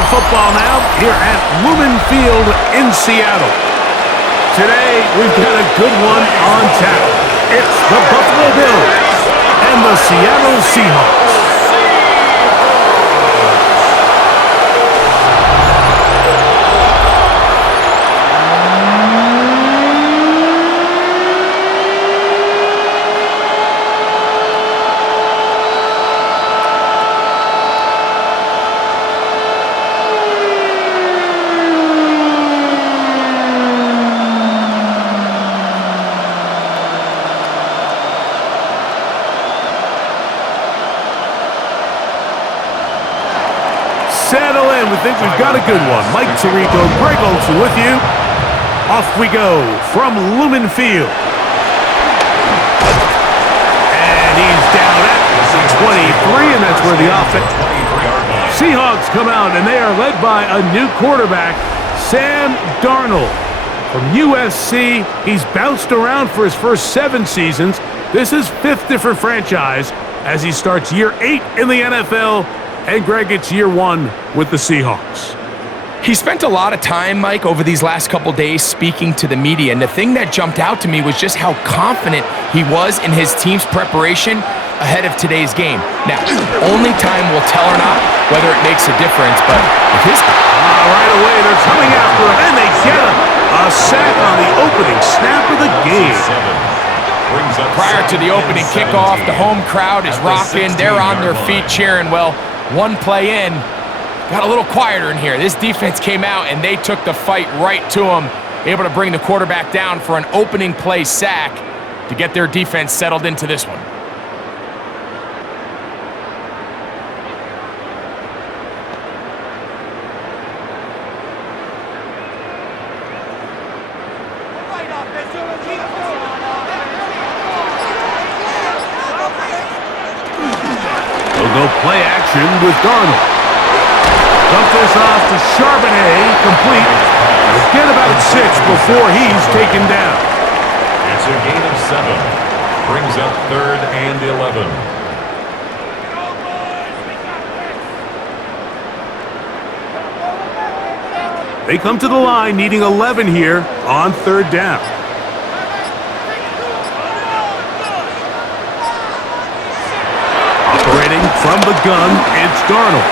for football now here at Lumen Field in Seattle. Today, we've got a good one on tap. It's the Buffalo Bills and the Seattle Seahawks. Settle in. We think we've got a good one. Mike Tirico, Greg Olsen with you. Off we go from Lumen Field. And he's down at 23, and that's where the offense. Seahawks come out, and they are led by a new quarterback, Sam Darnold. From USC, he's bounced around for his first 7 seasons. This is 5th different franchise as he starts year 8 in the NFL. And Greg, it's year 1 with the Seahawks. He spent a lot of time, Mike, over these last couple days speaking to the media, and the thing that jumped out to me was just how confident he was in his team's preparation ahead of today's game. Now, only time will tell or not whether it makes a difference, but if his... right away, they're coming after him, and they get him. A sack on the opening snap of the game. Prior to the opening kickoff, the home crowd is rocking. They're on their feet cheering. Well, one play in, got a little quieter in here. This defense came out, and they took the fight right to him, able to bring the quarterback down for an opening play sack to get their defense settled into this one. They'll go play action with Darnold. Dump this off to Charbonnet, complete. He'll get about 6 before he's taken down. It's a gain of 7. Brings up 3rd and 11. They come to the line needing 11 here on 3rd down. Operating from the gun, it's Darnold.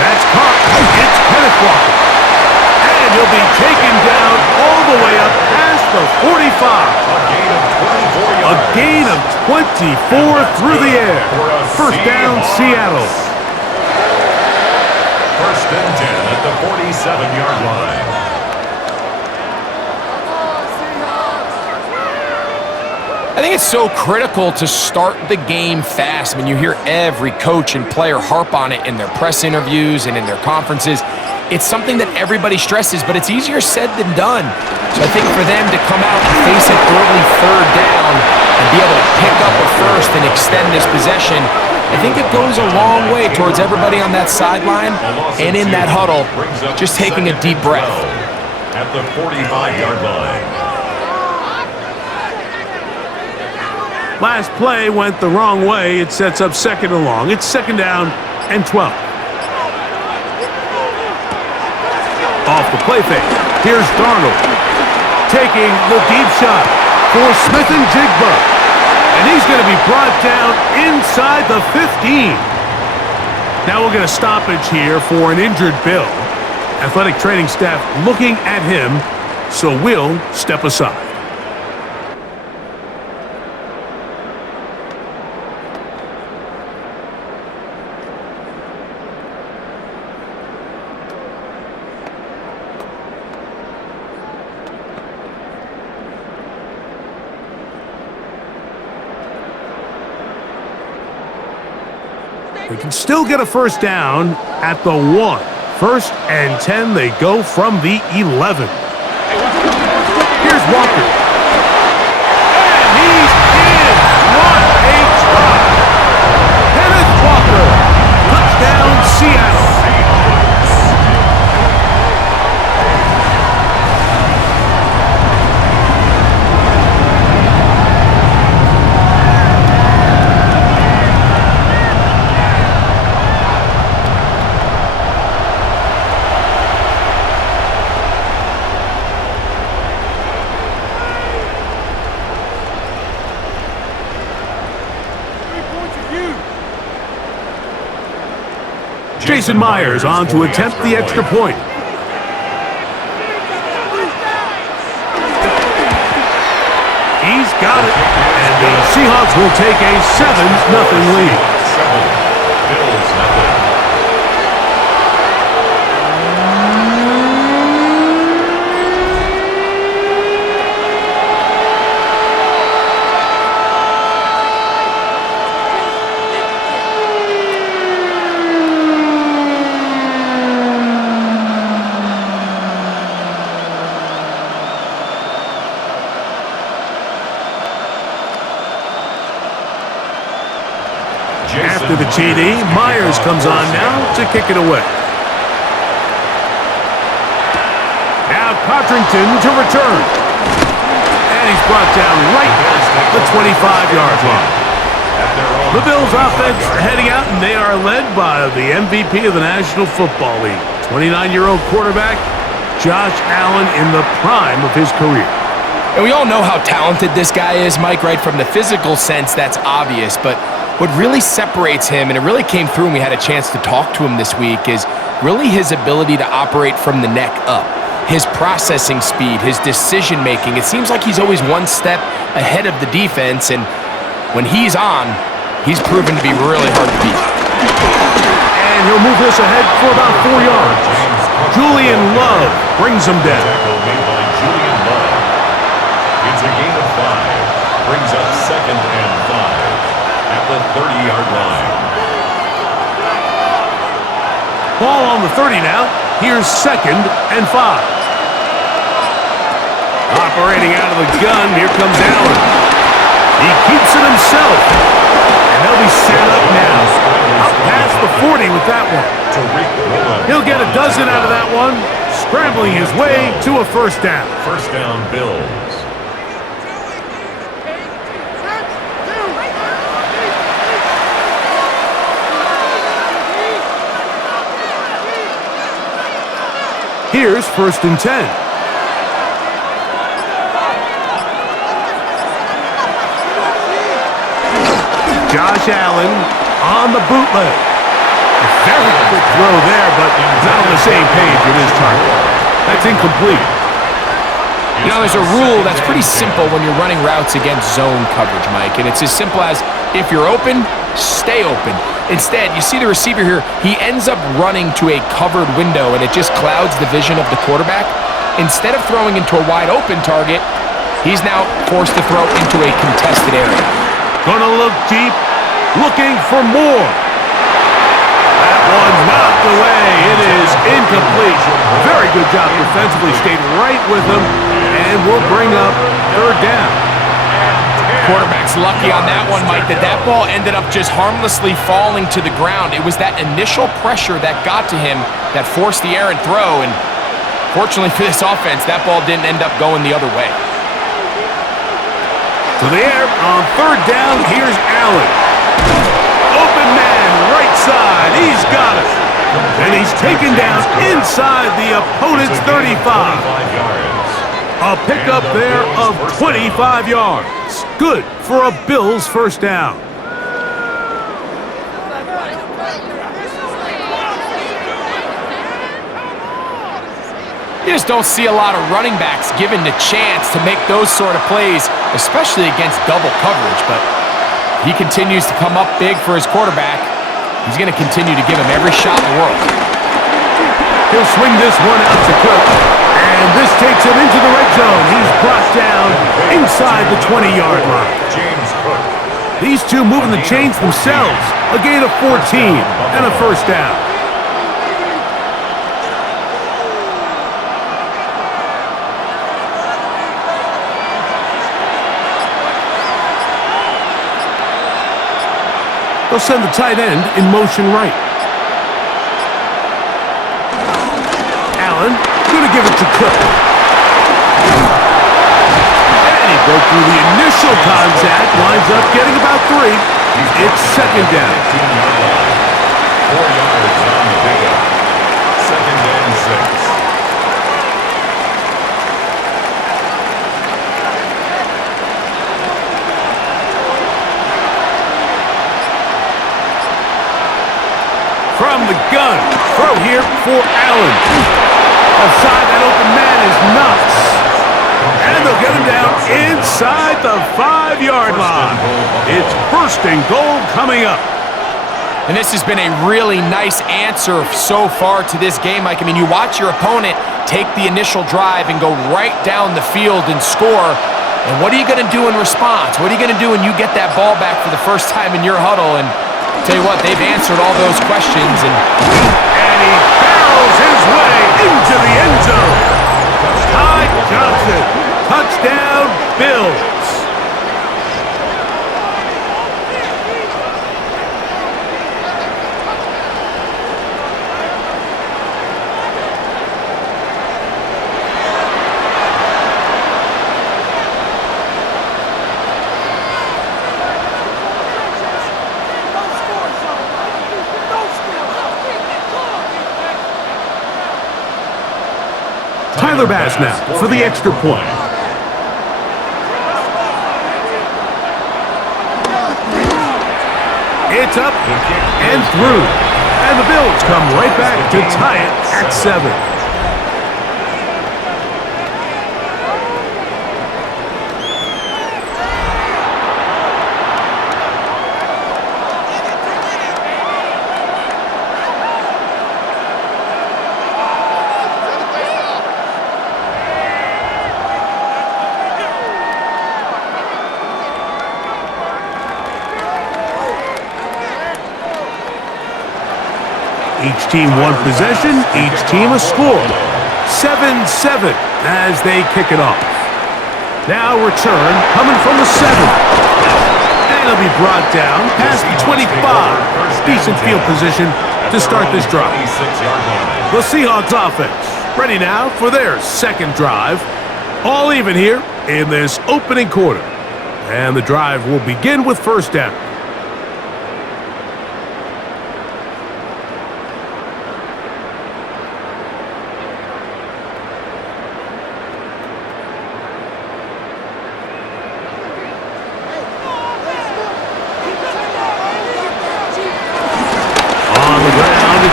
That's caught. It's Kenneth Walker. And he'll be taken down all the way up past the 45. A gain of 24 through the air. First down, Seattle. 1st and 10 at the 47-yard line. I think it's so critical to start the game fast. I mean, you hear every coach and player harp on it in their press interviews and in their conferences. It's something that everybody stresses, but it's easier said than done. So I think for them to come out and face an early 3rd down and be able to pick up a first and extend this possession, I think it goes a long way towards everybody on that sideline and in that huddle just taking a deep breath. At the 45-yard line. Last play went the wrong way. It sets up 2nd and long. It's 2nd down and 12. Off the play fake. Here's Darnold taking the deep shot for Smith and Jigba. And he's going to be brought down inside the 15. Now we'll get a stoppage here for an injured Bill. Athletic training staff looking at him, so we'll step aside. They can still get a first down at the 1. 1st and 10, they go from the 11. Here's Walker. And he's in. What a try. Kenneth Walker. Touchdown, Seattle. Jason Myers on to attempt the extra point. He's got it. And the Seahawks will take a 7-0 lead. 7, Bills nothing. After the TD, Myers comes on now to kick it away. Now Cotrington to return. And he's brought down right at the 25-yard line. The Bills offense heading out, and they are led by the MVP of the National Football League, 29-year-old quarterback Josh Allen in the prime of his career. And we all know how talented this guy is, Mike, right? From the physical sense, that's obvious, but what really separates him, and it really came through when we had a chance to talk to him this week, is really his ability to operate from the neck up. His processing speed, his decision-making. It seems like he's always one step ahead of the defense, and when he's on, he's proven to be really hard to beat. And he'll move this ahead for about 4 yards. Julian Love brings him down. Tackle made by Julian Love. It's a gain of 5. Brings up 2nd and 5. At the 30-yard line. Ball on the 30 now. Here's 2nd and 5. Operating out of the gun, here comes Allen. He keeps it himself. And they'll be set up now. Up past the 40 with that one. He'll get a dozen out of that one, scrambling his way to a first down. First down, Bills. Here's 1st and 10. Josh Allen on the bootleg. A very quick throw there, but not on the same page with his target. That's incomplete. You know, there's a rule that's pretty simple when you're running routes against zone coverage, Mike, and it's as simple as if you're open, stay open. Instead, you see the receiver here, he ends up running to a covered window, and it just clouds the vision of the quarterback. Instead of throwing into a wide open target, he's now forced to throw into a contested area. Gonna look deep, looking for more. That one's knocked away. It is incomplete. Very good job defensively. Stayed right with him, and will bring up 3rd down. Quarterback's lucky on that one, Mike, that ball ended up just harmlessly falling to the ground. It was that initial pressure that got to him that forced the errant throw, and fortunately for this offense, that ball didn't end up going the other way. To the air on 3rd down, here's Allen. Open man, right side, he's got it. And he's taken down inside the opponent's 35. A pickup there of 25 yards. Good for a Bills first down. You just don't see a lot of running backs given the chance to make those sort of plays, especially against double coverage. But he continues to come up big for his quarterback. He's going to continue to give him every shot in the world. He'll swing this one out to Cook. And this takes him into the red zone. He's brought down inside the 20-yard line. These two moving the chains themselves. A gain of 14 and a first down. They'll send the tight end in motion right. Allen going to give it to Cook. And he broke through the initial contact, winds up getting about 3. It's 2nd down. 4 yards on the pickup. 2nd and 6. From the gun, for Allen. Outside that open man is nuts. And they'll get him down inside the 5-yard line. It's first and goal coming up. And this has been a really nice answer so far to this game, Mike. I mean, you watch your opponent take the initial drive and go right down the field and score. And what are you going to do in response? What are you going to do when you get that ball back for the first time in your huddle? And I'll tell you what, they've answered all those questions. And he barrels his way into the end zone. Ty Johnson, touchdown, Bills. Tyler Bass now for the extra point. It's up and through. And the Bills come right back to tie it at 7. Each team one possession, each team a score. 7-7 as they kick it off. Now return coming from the 7. And it'll be brought down past the 25. Decent field position to start this drive. The Seahawks offense ready now for their second drive. All even here in this opening quarter. And the drive will begin with first down.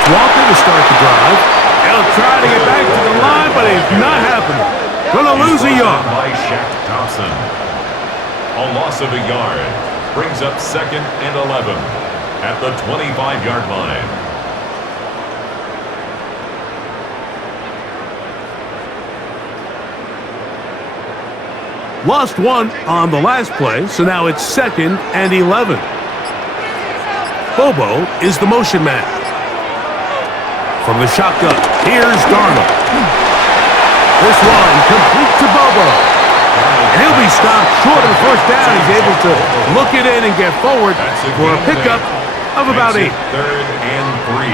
Walker to start the drive. He'll try to get back to the line, but it's not happening. Gonna lose a yard. By Shaq Thompson. A loss of a yard brings up 2nd and 11 at the 25-yard line. Lost one on the last play, so now it's 2nd and 11. Bobo is the motion man. From the shotgun, here's Darnold. This one complete to Bobo. And he'll be stopped short of the first down. He's able to look it in and get forward for a pickup of about 8. 3rd and 3.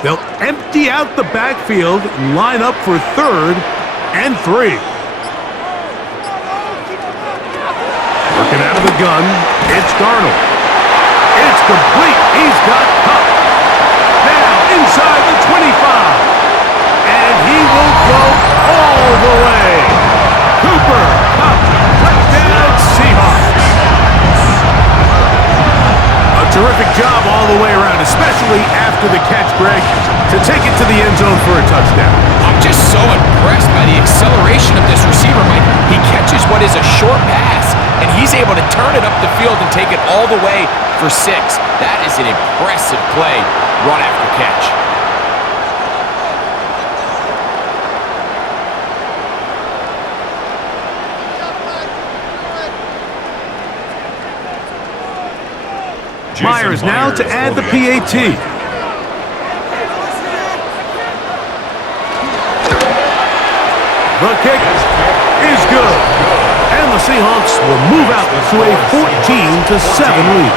They'll empty out the backfield and line up for 3rd and 3. Working out of the gun, it's Darnold. It's complete. He's got Kupp. Now inside the 25. And he will go all the way. Cooper Kupp. Touchdown Seahawks. A terrific job all the way around, especially after the catch, Greg, to take it to the end zone for a touchdown. I'm just so impressed by the acceleration of this receiver, Mike. He catches what is a short pass, and he's able to turn it up the field and take it all the way for 6. That is an impressive play, run after catch. Myers now to add the PAT. The kick is good. And the Seahawks will move out to a 14-7 lead.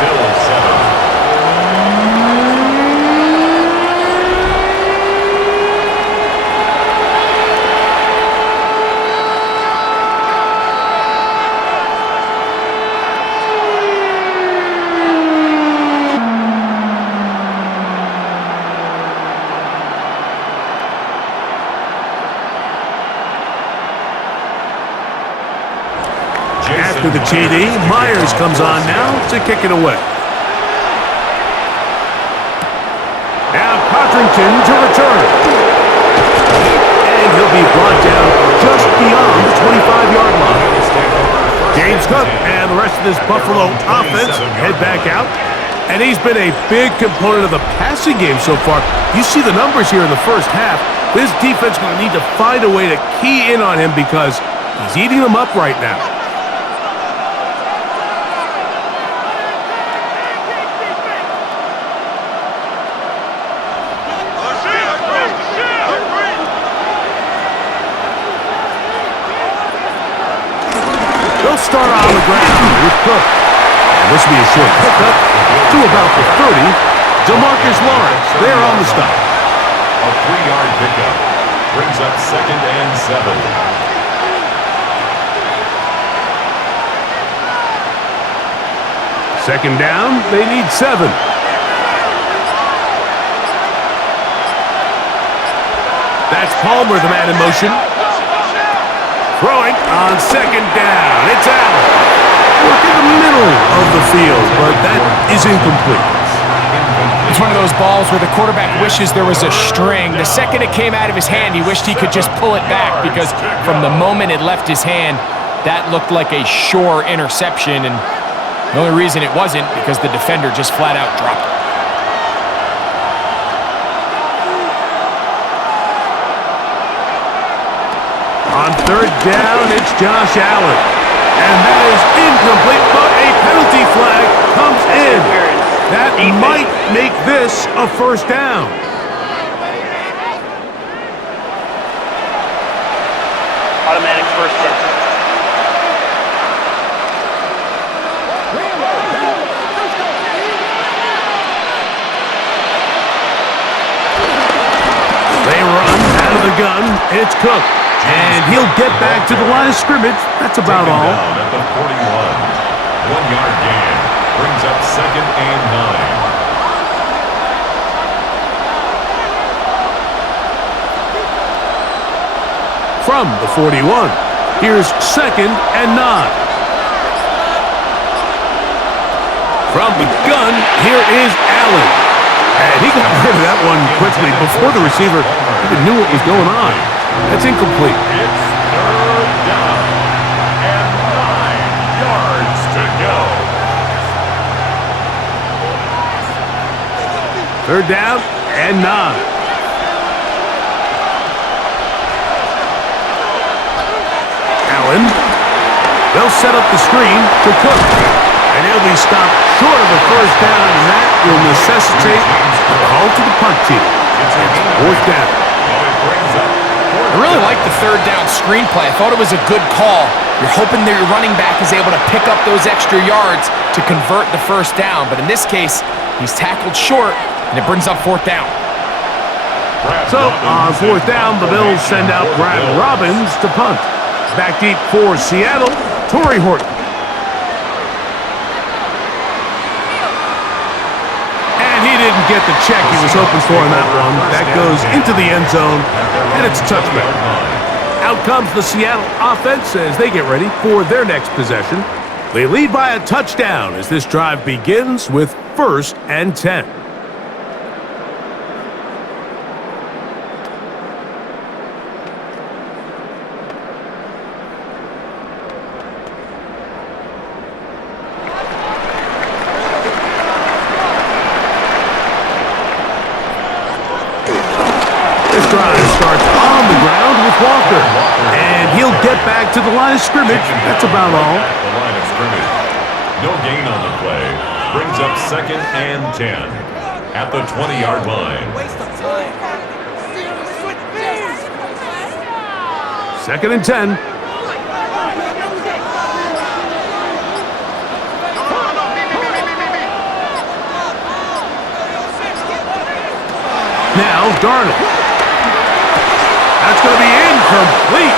Bills 7. After the TD, Myers comes on now to kick it away. Codrington to return. And he'll be brought down just beyond the 25-yard line. James Cook and the rest of this Buffalo offense head back out. And he's been a big component of the passing game so far. You see the numbers here in the first half. This defense is going to need to find a way to key in on him because he's eating them up right now. They'll start on the ground with Cook. And this will be a short pickup to about the 30. DeMarcus Lawrence there on the stop. A 3-yard pickup brings up 2nd and 7. Second down, they need 7. That's Palmer, the man in motion. Throwing on 2nd down. It's Allen. Work in the middle of the field, but that is incomplete. It's one of those balls where the quarterback wishes there was a string. The second it came out of his hand, he wished he could just pull it back because from the moment it left his hand, that looked like a sure interception. And the only reason it wasn't because the defender just flat out dropped it. On 3rd down, it's Josh Allen. And that is incomplete, but a penalty flag comes in. That might make this a 1st down. Automatic 1st down. They run out of the gun. It's Cook. And he'll get back to the line of scrimmage. That's about all. Down at the 41. 1-yard gain brings up 2nd and 9. From the 41, here's 2nd and 9. From the gun, here is Allen. And he got rid of that one quickly before the receiver even knew what was going on. That's incomplete. It's 3rd down and 9 yards to go. 3rd down and 9. Allen. They'll set up the screen to Cook. And he'll be stopped short of a 1st down, and that will necessitate a call to the punt team. It's 4th down. I really like the 3rd down screenplay. I thought it was a good call. You're hoping that your running back is able to pick up those extra yards to convert the 1st down. But in this case, he's tackled short, and it brings up 4th down. So, on 4th down, the Bills send out Brad Robbins to punt. Back deep for Seattle, Torrey Horton. And he didn't get the check he was hoping for on that one. That goes into the end zone, and it's a touchback. Out comes the Seattle offense as they get ready for their next possession. They lead by a touchdown as this drive begins with 1st and 10. This drive starts on the ground with Walker. And he'll get back to the line of scrimmage. That's about all. The line of scrimmage. No gain on the play. Brings up 2nd and 10 at the 20-yard line. 2nd and 10. Now Darnold. That's going to be incomplete.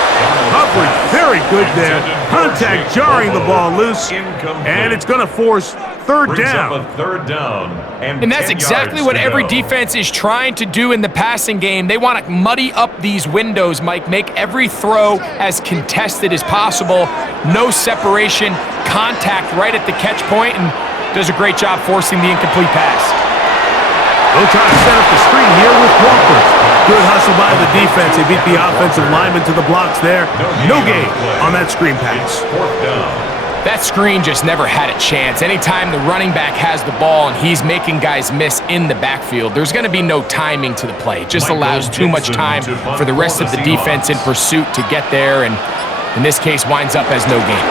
Coverage very good there. Contact jarring the ball loose. And it's going to force 3rd down. Up a 3rd down. And that's exactly what every defense is trying to do in the passing game. They want to muddy up these windows, Mike, make every throw as contested as possible. No separation, contact right at the catch point, and does a great job forcing the incomplete pass. They'll try to set up the screen here with Walker. Good hustle by the defense. They beat the offensive lineman to the blocks there. No gain on that screen pass. That screen just never had a chance. Anytime the running back has the ball and he's making guys miss in the backfield, there's going to be no timing to the play. It just allows too much time for the rest of the defense in pursuit to get there, and in this case winds up as no gain.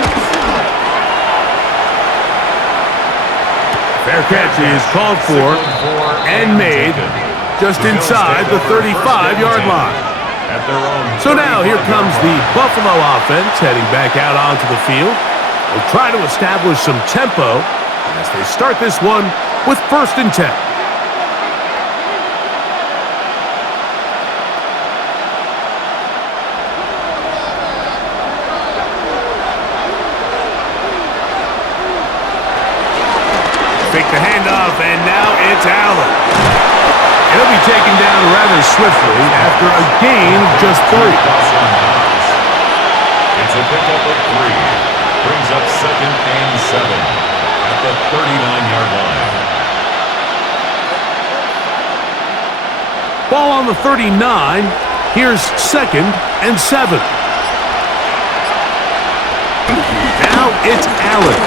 Fair catch is called for and made just inside the 35-yard line. So now here comes the Buffalo offense heading back out onto the field. They'll try to establish some tempo as they start this one with 1st and 10. Fake the handoff, and now it's Allen. He'll be taken down rather swiftly after a gain of just 3. It's a pickup of 3. Brings up 2nd and 7 at the 39-yard line. Ball on the 39. Here's 2nd and 7. Now it's Allen.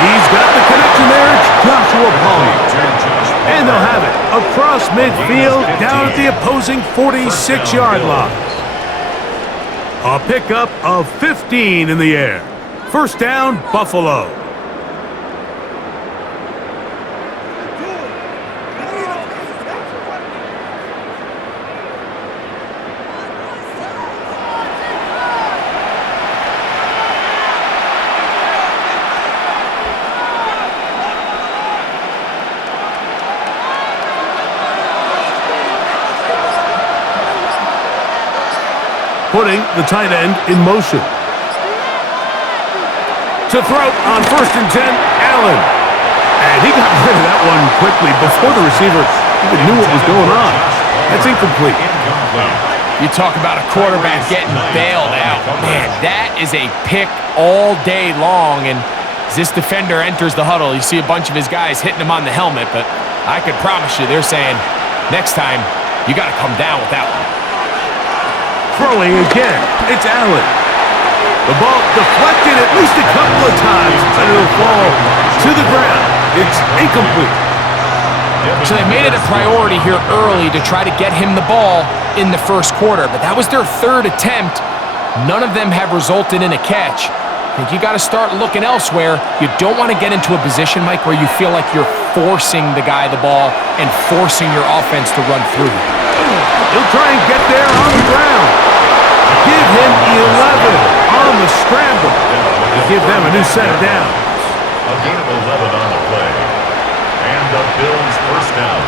He's got the connection there. It's Joshua Palmer. And they'll have it across midfield down at the opposing 46-yard line. A pickup of 15 in the air. 1st down, Buffalo. Putting the tight end in motion. To throw on 1st and 10, Allen. And he got rid of that one quickly before the receiver even knew what was going on. That's incomplete. You talk about a quarterback getting bailed out. Man, that is a pick all day long. And as this defender enters the huddle, you see a bunch of his guys hitting him on the helmet. But I could promise you they're saying, next time, you got to come down with that one. Throwing again, it's Allen. The ball deflected at least a couple of times, and it'll fall to the ground. It's incomplete. So they made it a priority here early to try to get him the ball in the 1st quarter, but that was their 3rd attempt. None of them have resulted in a catch. I think you got to start looking elsewhere. You don't want to get into a position, Mike, where you feel like you're forcing the guy the ball and forcing your offense to run through you. He'll try and get there on the ground. Give him 11 on the scramble. Give them a new set of downs. A gain of 11 on the play. And the Bills' 1st down.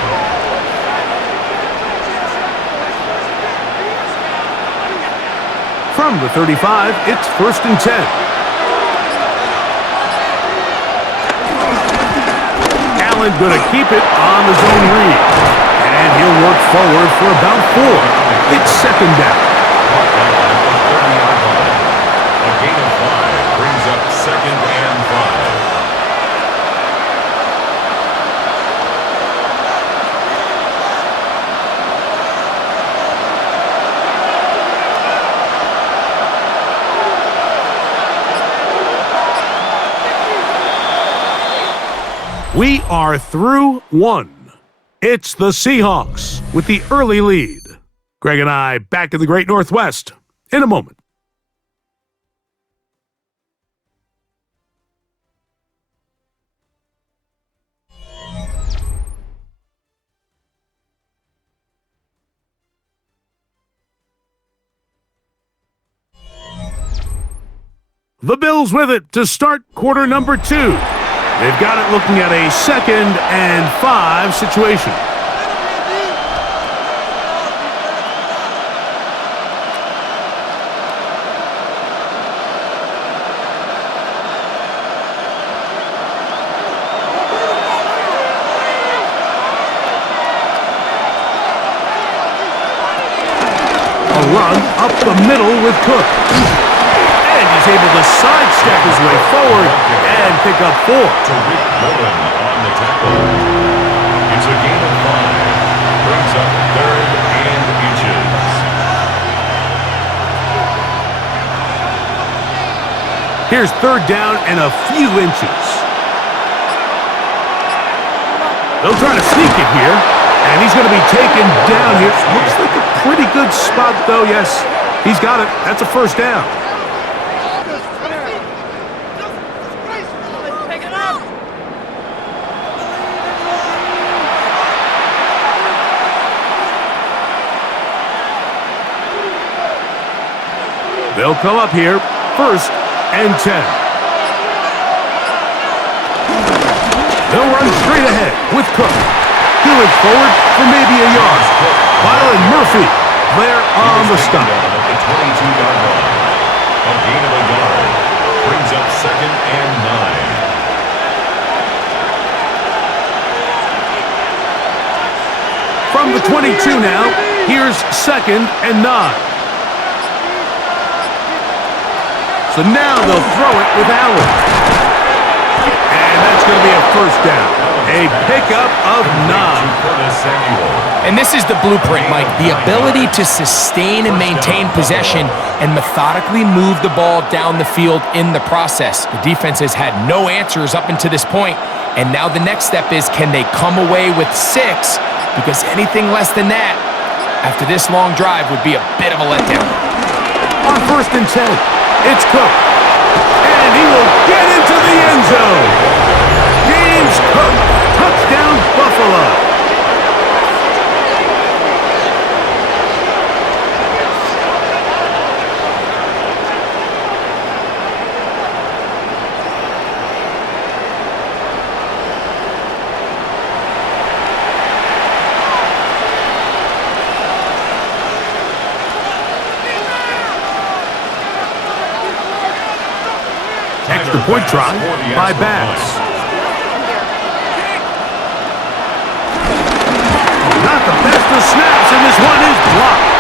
From the 35, it's 1st and 10. Allen gonna keep it on the zone read. And he'll work forward for about 4. It's 2nd down. A gain of 5 brings up 2nd and 5. We are through 1. It's the Seahawks with the early lead. Greg and I back in the Great Northwest in a moment. The Bills with it to start quarter number 2. They've got it looking at a 2nd and 5 situation. A run up the middle with Cook. And he's able to sidestep his way forward and pick up 4. Tariq Woolen on the tackle. Here's third down and a few inches. They'll try to sneak it here, and he's going to be taken down here. Looks like a pretty good spot, though. Yes, he's got it. That's a first down. They'll come up here, first and 10. They'll run straight ahead with Cook. He'll look forward for maybe a yard. Byron Murphy there on the stop. At the 22-yard line. A gain of a yard brings up second and 9. From the 22 now, here's second and 9. So now they'll throw it with Allen. And that's going to be a first down. A pickup of 9. And this is the blueprint, Mike. The ability to sustain and maintain possession and methodically move the ball down the field in the process. The defense has had no answers up until this point, and now the next step is, can they come away with 6? Because anything less than that after this long drive would be a bit of a letdown. On first and 10, it's Cook. And he will get into the end zone. James Cook, touchdown Buffalo. Extra point try by Bass. Not the best of snaps, and this one is blocked.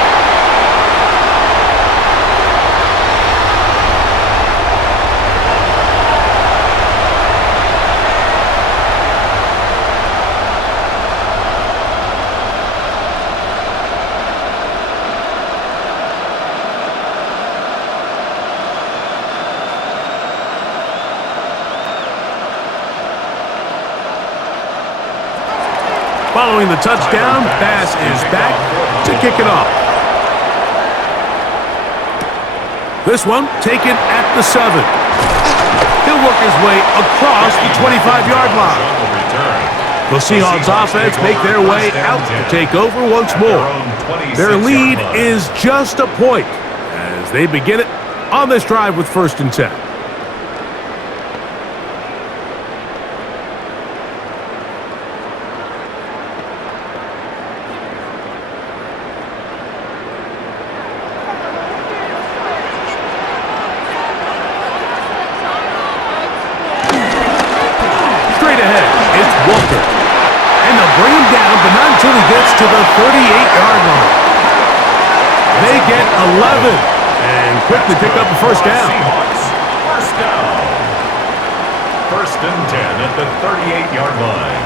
Following the touchdown, Bass is back to kick it off. This one taken at the 7. He'll work his way across the 25-yard line. The Seahawks offense make their way out to take over once more. Their lead is just a point as they begin it on this drive with first and 10. Bring him down, but not until he gets to the 38-yard line. They get 11 and quickly pick up a first down. Seahawks, first down. First and 10 at the 38-yard line.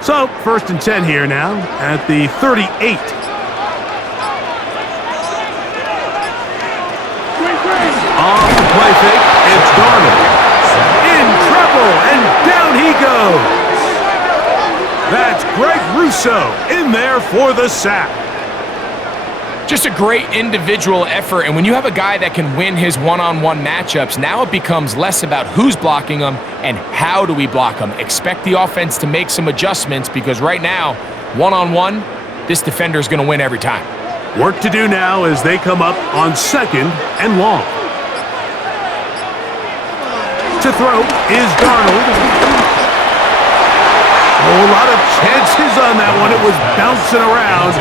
So, first and 10 here now at the 38. Off the play fake, it's Darnold. In trouble, and down he goes. That's Greg Rousseau in there for the sack. Just a great individual effort, and when you have a guy that can win his one-on-one matchups, now it becomes less about who's blocking him and how do we block him. Expect the offense to make some adjustments because right now, one-on-one, this defender is going to win every time. Work to do now as they come up on second and long. To throw is Darnold. A lot of chances on that one. It was bouncing around,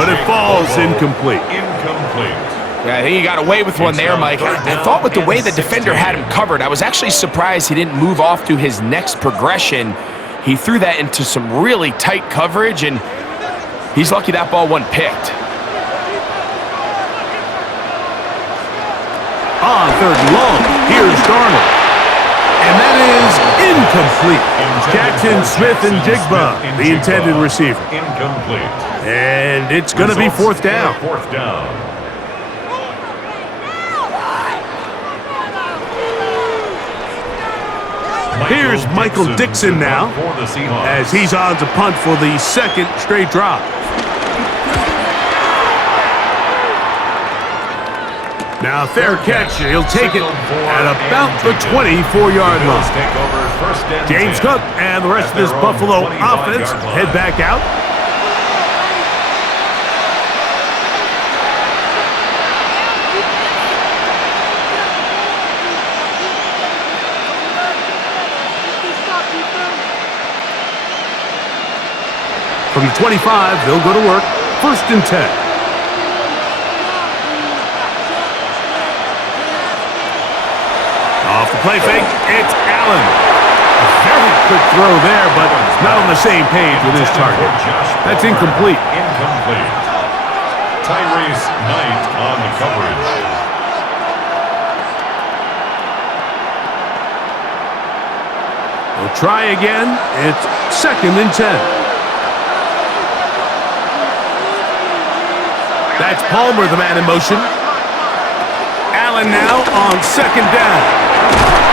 but it falls incomplete. Yeah, I think he got away with one there, Mike. I thought with the way the defender had him covered, I was actually surprised he didn't move off to his next progression. He threw that into some really tight coverage, and he's lucky that ball wasn't picked. On third and long, here's Darnold. And that is incomplete. Jackson Smith and Jigba, the intended receiver. Incomplete. And it's going to be fourth down. Fourth down. Here's Michael Dixon now, as he's on to punt for the second straight drive. Now, fair catch. He'll take it at about the 24-yard line. James Cook and the rest of this Buffalo offense head back out. From the 25, they'll go to work. First and 10. Off the play fake, it's Allen. A very quick throw there, but not on the same page with his target. That's incomplete. Incomplete. Tyrese Knight on the coverage. We'll try again. It's second and 10. That's Palmer, the man in motion. Allen now on second down.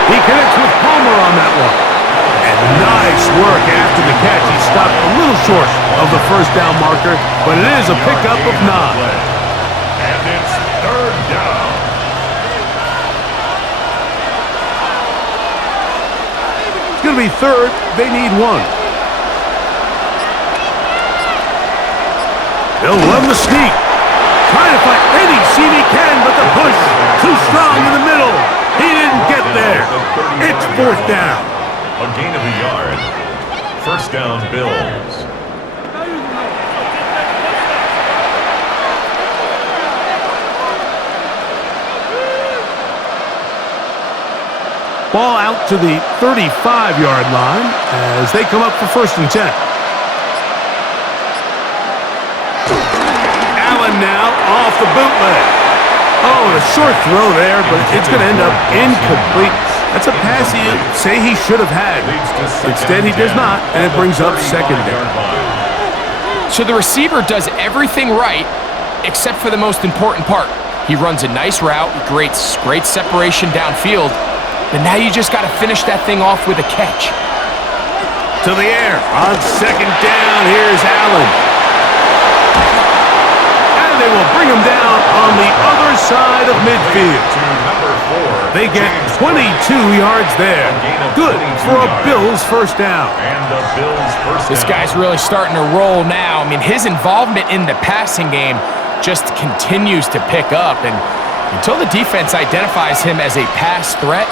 He connects with Palmer on that one. And nice work after the catch. He stopped a little short of the first down marker, but it is a pickup of 9. And it's third down. It's going to be third. They need 1. They'll run the sneak. Trying to find any seam he can, but the push too strong in the middle. He didn't get there. It's fourth down. A gain of a yard. First down, Bills. Ball out to the 35-yard line as they come up for first and 10. Now off the bootleg. Oh, a short throw there, but it's going to end up incomplete. That's a pass you say he should have had. Instead, he does not, and it brings up second down. So the receiver does everything right except for the most important part. He runs a nice route, great separation downfield, but now you just got to finish that thing off with a catch. To the air on second down. Here's Allen. They will bring him down on the other side of midfield. They get 22 yards there. Good for a Bills first down. This guy's really starting to roll now. I mean, his involvement in the passing game just continues to pick up. And until the defense identifies him as a pass threat,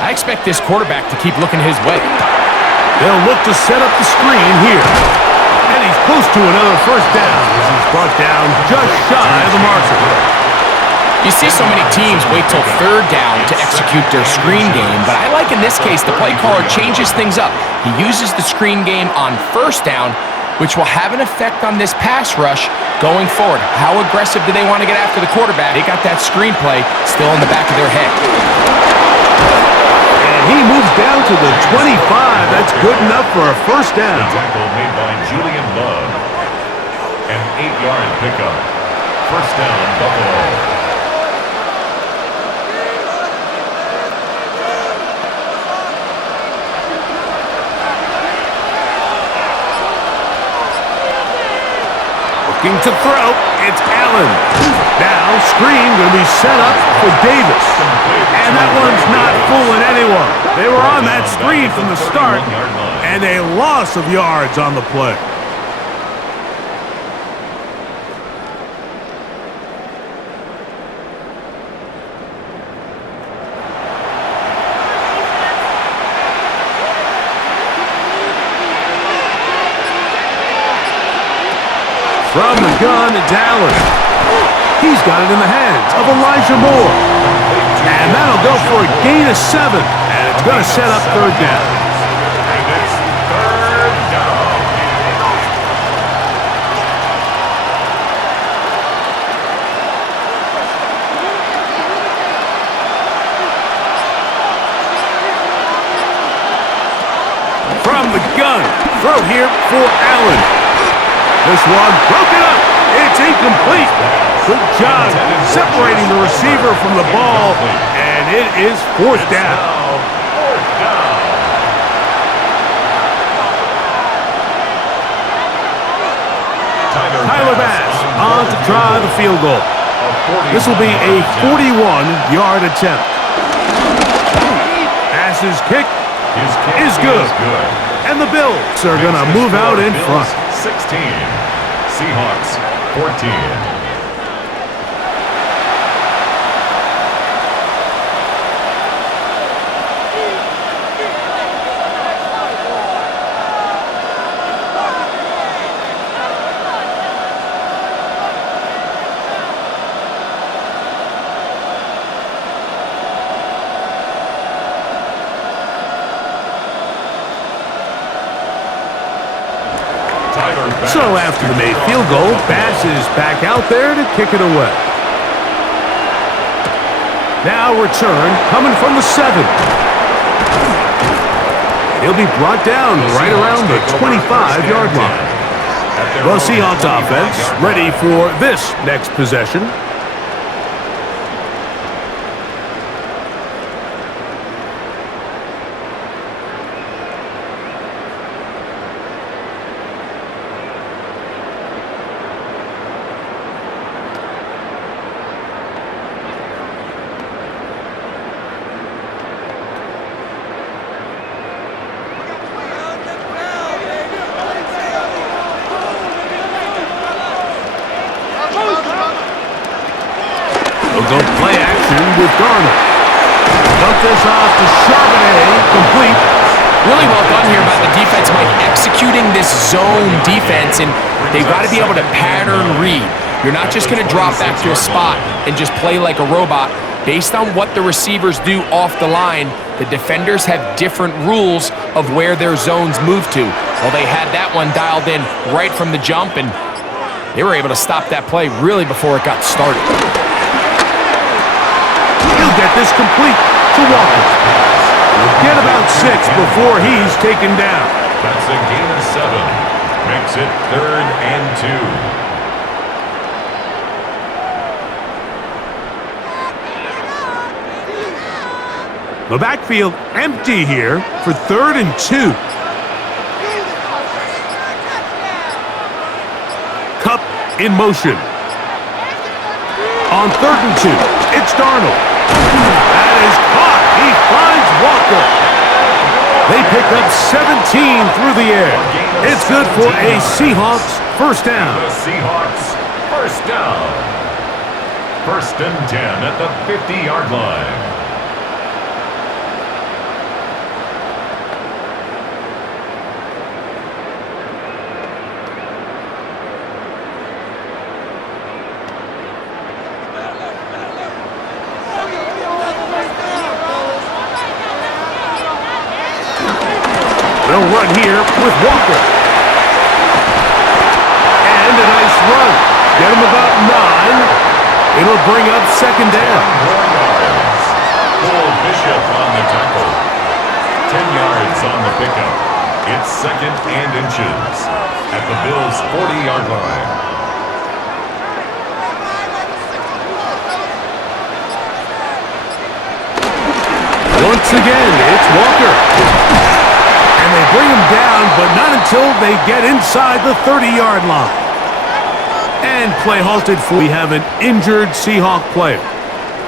I expect this quarterback to keep looking his way. They'll look to set up the screen here. And he's close to another first down as he's brought down just shy of the marker. You see so many teams wait till third down to execute their screen game, but I like in this case the play caller changes things up. He uses the screen game on first down, which will have an effect on this pass rush going forward. How aggressive do they want to get after the quarterback? They got that screen play still in the back of their head. He moves down to the 25. That's good enough for a first down. The tackle made by Julian Love. An 8-yard pickup. First down, Buffalo. Looking to throw. It's Allen. Now, screen going to be set up for Davis. And that one's not fooling anyone. They were on that screen from the start, and a loss of yards on the play. From the gun, it's Allen. He's got it in the hands of Elijah Moore. And that'll go for a gain of 7. And it's going to set up third down. And it's third down. throw here for Allen. This one broken up. It's incomplete. Good job separating the receiver from the ball, and it is fourth down. Tyler Bass on to try the field goal. This will be a 41-yard attempt. Bass's kick is good. And the Bills are going to move out in front. 16, Seahawks 14. So after the made field goal, Bass is back out there to kick it away. Now return coming from the 7. He'll be brought down right around the 25-yard line. The Seahawks offense ready for this next possession. They'll go play action with Darnold. Dump this off to Charbonnet, complete. Really well done here by the defense, Mike, executing this zone defense, and they've got to be able to pattern read. You're not just going to drop back to a spot and just play like a robot. Based on what the receivers do off the line, the defenders have different rules of where their zones move to. Well, they had that one dialed in right from the jump, and they were able to stop that play really before it got started. He'll get this complete to Walker. He'll get about 6 before he's taken down. That's a gain of 7. Makes it 3rd and 2. The backfield empty here for 3rd and 2. Cup in motion. On 3rd and 2, it's Darnold. That is caught. He finds Walker. They pick up 17 through the air. It's good for a Seahawks first down. The Seahawks first down. 1st and 10 at the 50-yard line. They'll run here with Walker. And a nice run. Get him about 9. It'll bring up 2nd down. 4 yards. Cole Bishop on the tackle. 10 yards on the pickup. It's 2nd and inches at the Bills' 40-yard line. Once again, it's Walker. And they bring him down, but not until they get inside the 30-yard line. And play halted for we have an injured Seahawk player.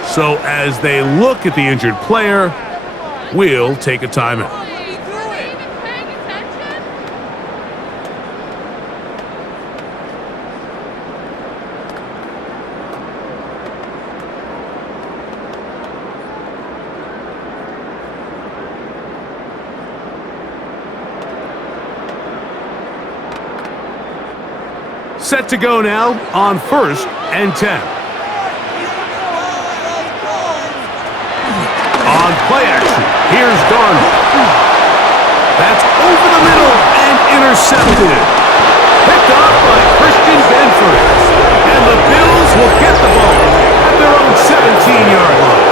So as they look at the injured player, we'll take a timeout. Set to go now on 1st and 10. On play action, here's Darnold. That's over the middle and intercepted. Picked off by Christian Benford. And the Bills will get the ball at their own 17-yard line.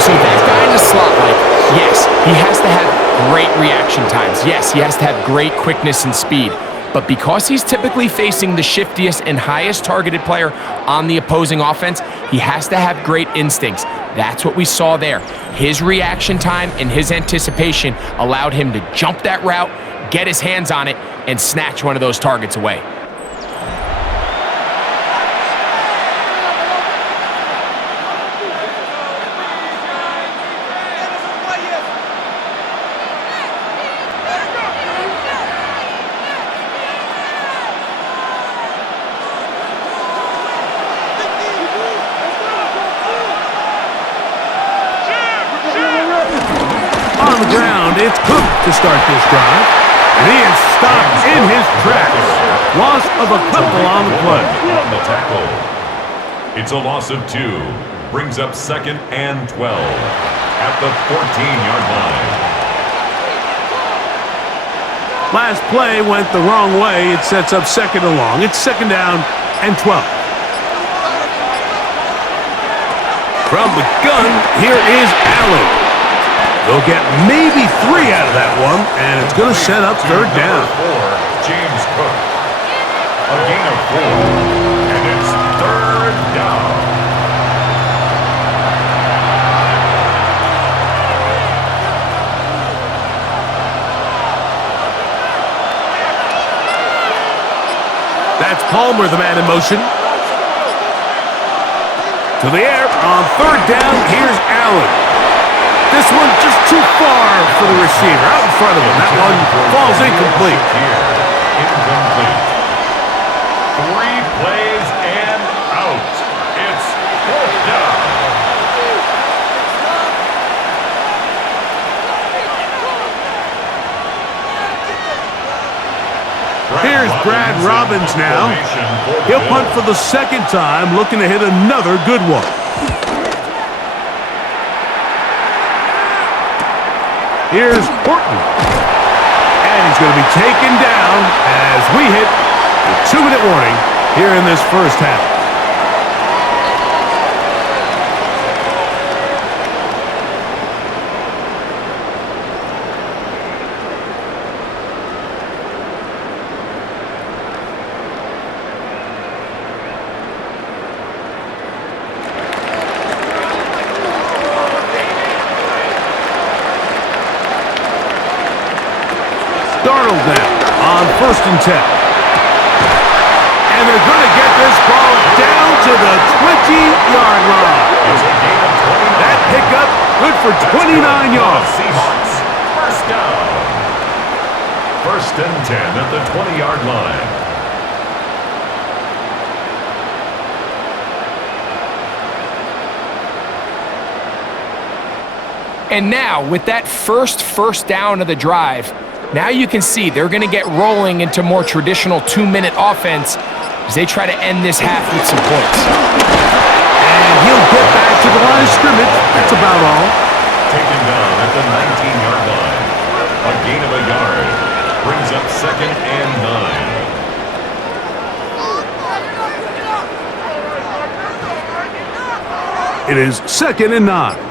So that guy in the slot, like, yes, he has to have great reaction times. Yes, he has to have great quickness and speed. But because he's typically facing the shiftiest and highest targeted player on the opposing offense, he has to have great instincts. That's what we saw there. His reaction time and his anticipation allowed him to jump that route, get his hands on it, and snatch one of those targets away. On the ground, it's Cook to start this drive. And he is stopped in his tracks. Loss of a couple on the play. On the tackle. It's a loss of 2. Brings up 2nd and 12 at the 14-yard line. Last play went the wrong way. It sets up 2nd and long. It's 2nd down and 12. From the gun, here is Allen. They'll get maybe 3 out of that one, and it's going to set up 3rd down. James Cook. A gain of 4, and it's 3rd down. That's Palmer, the man in motion. To the air on 3rd down. Here's Allen. This one just too far for the receiver. Out in front of him. That one falls incomplete. Incomplete. 3 plays and out. It's 4th down. Here's Brad Robbins now. He'll punt for the 2nd time, looking to hit another good one. Here's Horton. And he's going to be taken down as we hit the 2-minute warning here in this first half. Darnold now on 1st and 10. And they're going to get this ball down to the 20-yard line. That pickup good for 29 yards. Seahawks, 1st down. 1st and 10 at the 20-yard line. And now, with that first down of the drive, now you can see they're going to get rolling into more traditional 2-minute offense as they try to end this half with some points. And he'll get back to the line of scrimmage. That's about all. Taken down at the 19-yard line. A gain of a yard. Brings up 2nd and 9. It is 2nd and 9.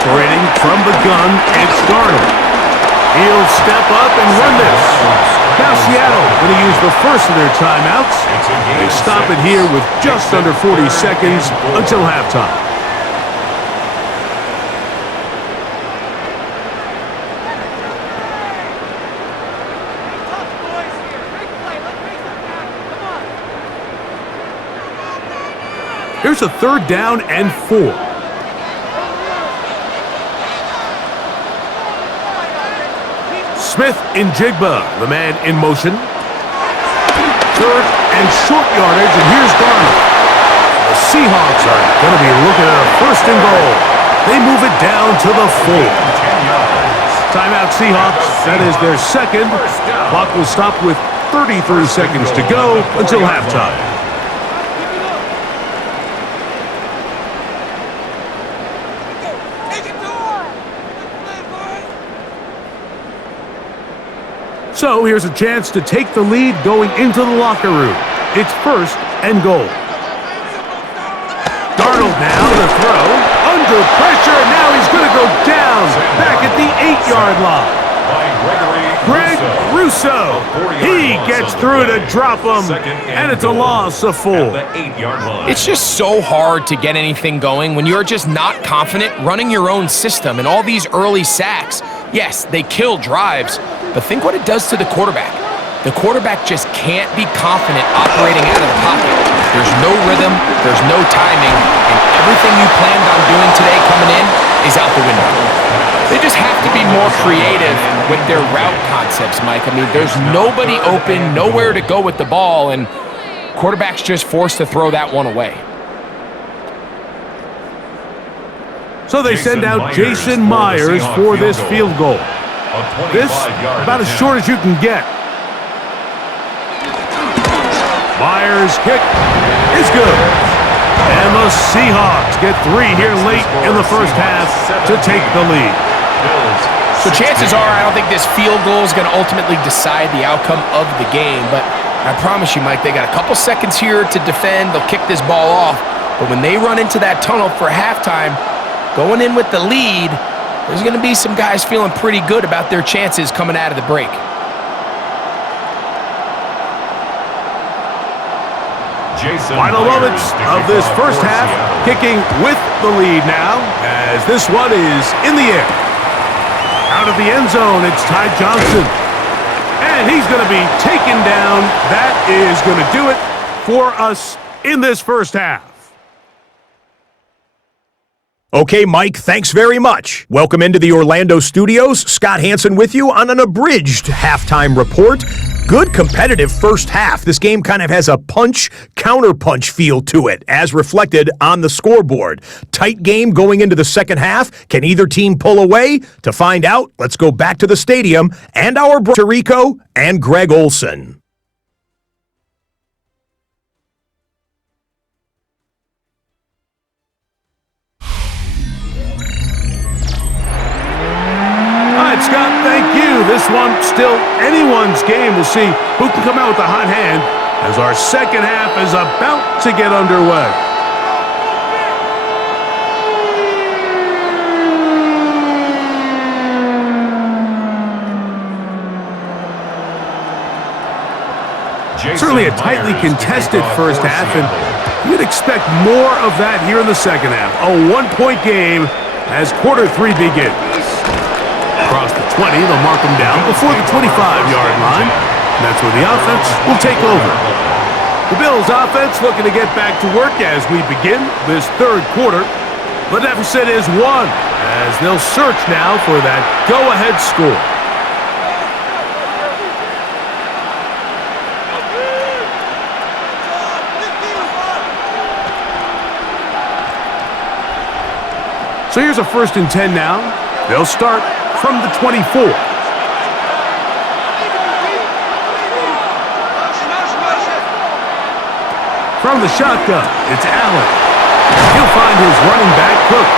Operating from the gun, it's Darnold. He'll step up and run this. Now Seattle going to use the first of their timeouts. They stop it here with just under 40 seconds until halftime. Here's a 3rd down and 4. Smith in Jigba, the man in motion. 3rd and short yardage, and here's Darnold. The Seahawks are going to be looking at a 1st and goal. They move it down to the 4. Timeout Seahawks. That is their 2nd. Clock will stop with 33 seconds to go until halftime. So here's a chance to take the lead going into the locker room. It's 1st and goal. Darnold now to throw. under pressure, and now he's going to go down back at the 8-yard line. Greg Russo, he gets through to drop him, and it's a loss of 4. It's just so hard to get anything going when you're just not confident running your own system, and all these early sacks, yes, they kill drives, but think what it does to the quarterback. The quarterback just can't be confident operating out of the pocket. There's no rhythm, there's no timing, and everything you planned on doing today coming in is out the window. They just have to be more creative with their route concepts, Mike. I mean, there's nobody open, nowhere to go with the ball, and quarterback's just forced to throw that one away. So they send out Jason Myers for this field goal. This, about as short as you can get. Myers' kick is good. And the Seahawks get 3 here late in the first half to take the lead. So chances are, I don't think this field goal is going to ultimately decide the outcome of the game, but I promise you, Mike, they got a couple seconds here to defend. They'll kick this ball off, but when they run into that tunnel for halftime, going in with the lead, there's going to be some guys feeling pretty good about their chances coming out of the break. Final moments of this first half, kicking with the lead now, as this one is in the air. Out of the end zone, it's Ty Johnson. And he's going to be taken down. That is going to do it for us in this first half. Okay, Mike, thanks very much. Welcome into the Orlando studios. Scott Hansen with you on an abridged halftime report. Good competitive first half. This game kind of has a punch-counterpunch feel to it, as reflected on the scoreboard. Tight game going into the second half. Can either team pull away? To find out, let's go back to the stadium and our Puerto Rico and Greg Olson. Scott, thank you. This one still anyone's game. We'll see who can come out with the hot hand as our second half is about to get underway. Certainly a tightly contested first half, and you'd expect more of that here in the second half. A one-point game as quarter 3 begins. Across the 20, they'll mark them down before the 25-yard line. And that's where the offense will take over. The Bills offense looking to get back to work as we begin this third quarter. The deficit is 1 as they'll search now for that go-ahead score. So here's a 1st and 10 now. They'll start from the 24. From the shotgun, it's Allen. He'll find his running back, Cook.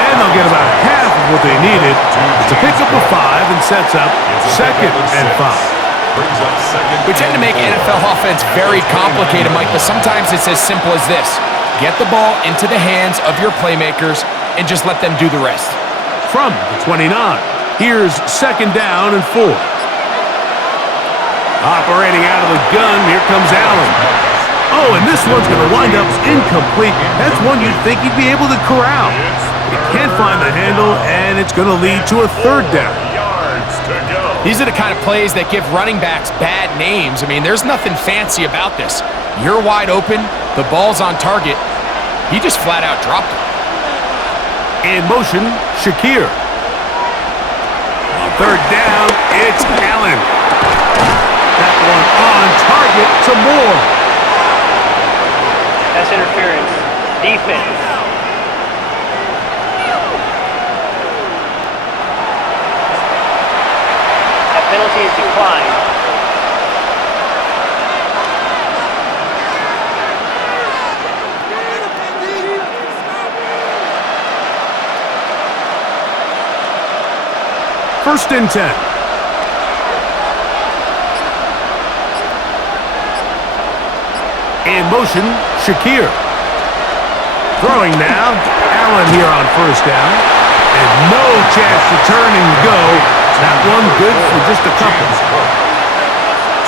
And they'll get about half of what they needed to pick up a 5 and sets up 2nd and 5. We tend to make NFL offense very complicated, Mike, but sometimes it's as simple as this. Get the ball into the hands of your playmakers and just let them do the rest. From the 29, here's 2nd down and 4. Operating out of the gun, here comes Allen. Oh, and this one's going to wind up incomplete. That's one you'd think he'd be able to corral. He can't find the handle, and it's going to lead to a 3rd down. These are the kind of plays that give running backs bad names. I mean, there's nothing fancy about this. You're wide open, the ball's on target. He just flat out dropped it. In motion, Shakir. On 3rd down, it's Allen. That one on target to Moore. That's interference. Defense. That penalty is declined. First and 10. In motion, Shakir. Throwing now. Allen here on first down. And no chance to turn and go. That one good for just a couple.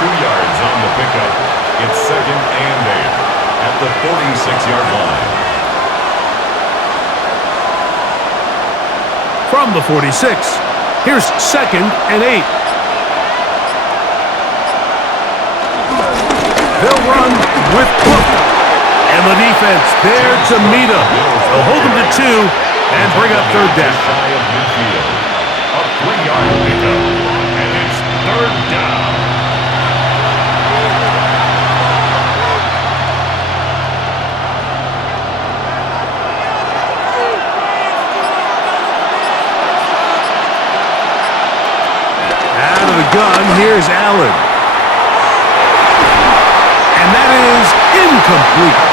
2 yards on the pickup. It's 2nd and 8 at the 46-yard line. From the 46, here's 2nd and 8. They'll run with Cook. And the defense there to meet him. They'll hold him to 2 and bring up 3rd down. Shy of midfield. A 3-yard pickup. And it's 3rd down. Out of the gun, here's Allen. And that is incomplete.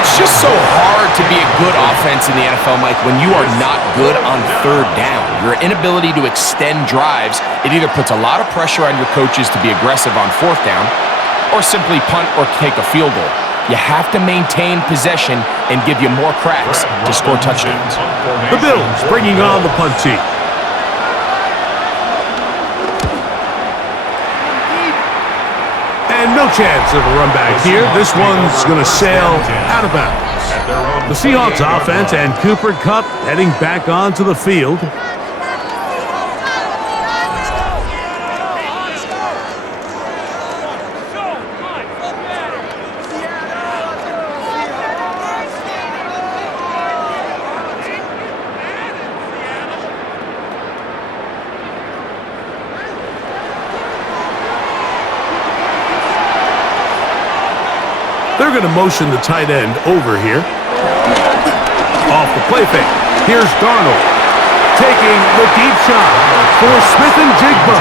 It's just so hard to be a good offense in the NFL, Mike, when you are not good on 3rd down. Your inability to extend drives, it either puts a lot of pressure on your coaches to be aggressive on 4th down or simply punt or take a field goal. You have to maintain possession and give you more cracks to score touchdowns. The Bills bringing on the punt team. And no chance of a run back here. This one's going to sail out of bounds. The Seahawks offense and Cooper Kupp heading back onto the field. They're going to motion the tight end over here. Off the play fake. Here's Darnold taking the deep shot for Smith-Njigba.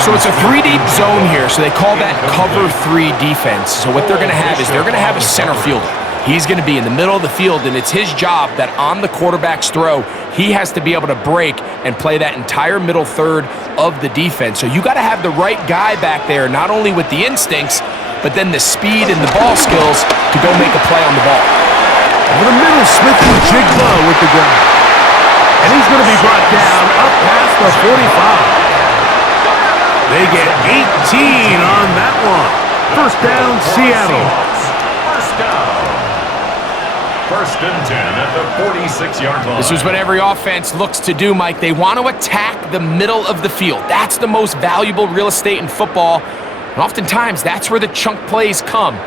So it's a 3-deep zone here, so they call that cover 3 defense. So what they're going to have is they're going to have a center fielder. He's going to be in the middle of the field, and it's his job that on the quarterback's throw, he has to be able to break and play that entire middle third of the defense. So you got to have the right guy back there, not only with the instincts, but then the speed and the ball skills to go make a play on the ball. Over the middle, Smith-Njigba with the gun. And he's going to be brought down up past the 45. They get 18 on that one. First down, Seattle. First down. 1st and 10 at the 46-yard line. This is what every offense looks to do, Mike. They want to attack the middle of the field. That's the most valuable real estate in football. And oftentimes, that's where the chunk plays come.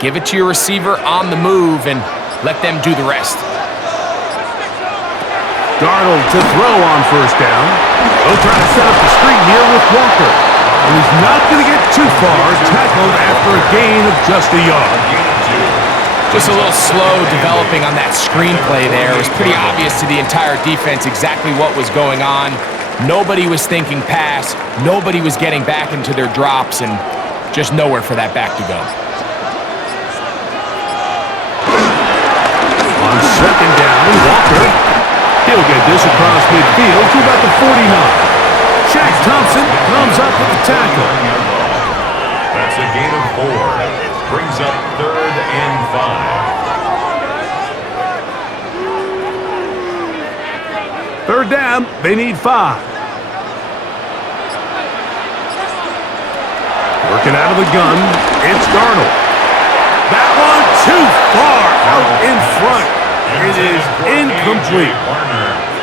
Give it to your receiver on the move and let them do the rest. Darnold to throw on first down. They'll try to set up the screen here with Walker. And he's not going to get too far. Tackled after a gain of just a yard. Just a little slow developing on that screenplay there. It was pretty obvious to the entire defense exactly what was going on. Nobody was thinking pass. Nobody was getting back into their drops, and just nowhere for that back to go. On 2nd down, Walker. He'll get this across midfield to about the 49. Shaq Thompson comes up with the tackle. That's a gain of 4. Brings up 3rd and 5. 3rd down, they need 5. Working out of the gun, it's Darnold. That one too far out in front. It is incomplete.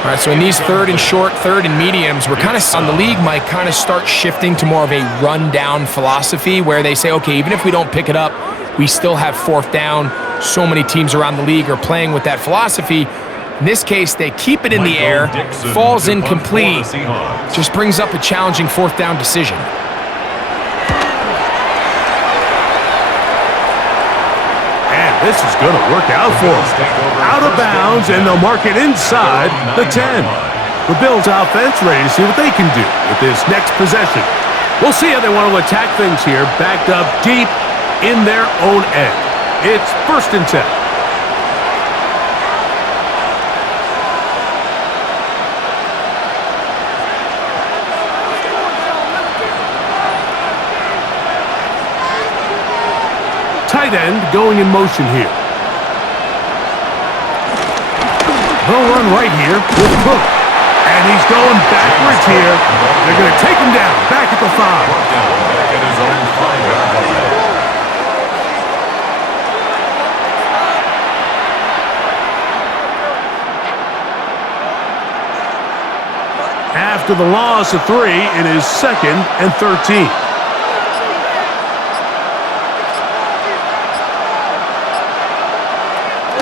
All right, so in these 3rd and short, 3rd and mediums, we're kind of on the league might kind of start shifting to more of a run-down philosophy where they say, okay, even if we don't pick it up, we still have 4th down. So many teams around the league are playing with that philosophy. In this case, they keep it in the air, falls incomplete, just brings up a challenging 4th down decision. This is going to work out for them. Out of bounds, and they'll mark it inside the 10. The Bills offense ready to see what they can do with this next possession. We'll see how they want to attack things here, backed up deep in their own end. It's 1st and 10. tight end going in motion here. They'll run right here with Cook. And he's going backwards here. They're going to take him down, back at the 5. Back at his own 5-yard line. After the loss of 3, it is 2nd and 13.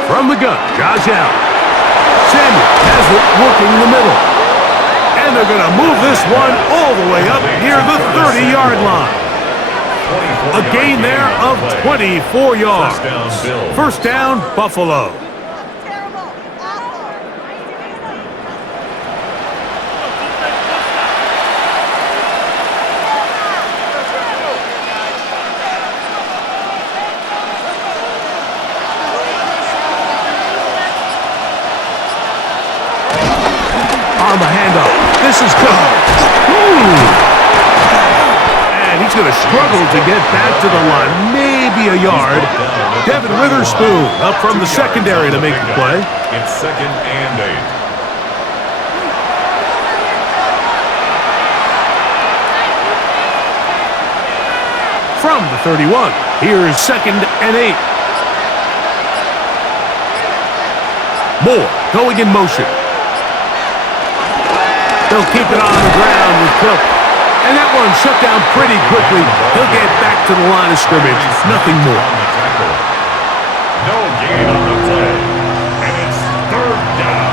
From the gun, Josh Allen. Samuel has it working in the middle. And they're going to move this one all the way up near the 30-yard line. A gain there of 24 yards. First down, Buffalo. On the handoff. This is Cook. And he's going to struggle to get back to the line. Maybe a yard. Devin Witherspoon up from the secondary to make the play. It's 2nd and 8. From the 31, here's 2nd and 8. Moore going in motion. They'll keep it on the ground with Cook. And that one shut down pretty quickly. He'll get back to the line of scrimmage. Nothing more. No gain on the play. And it's 3rd down.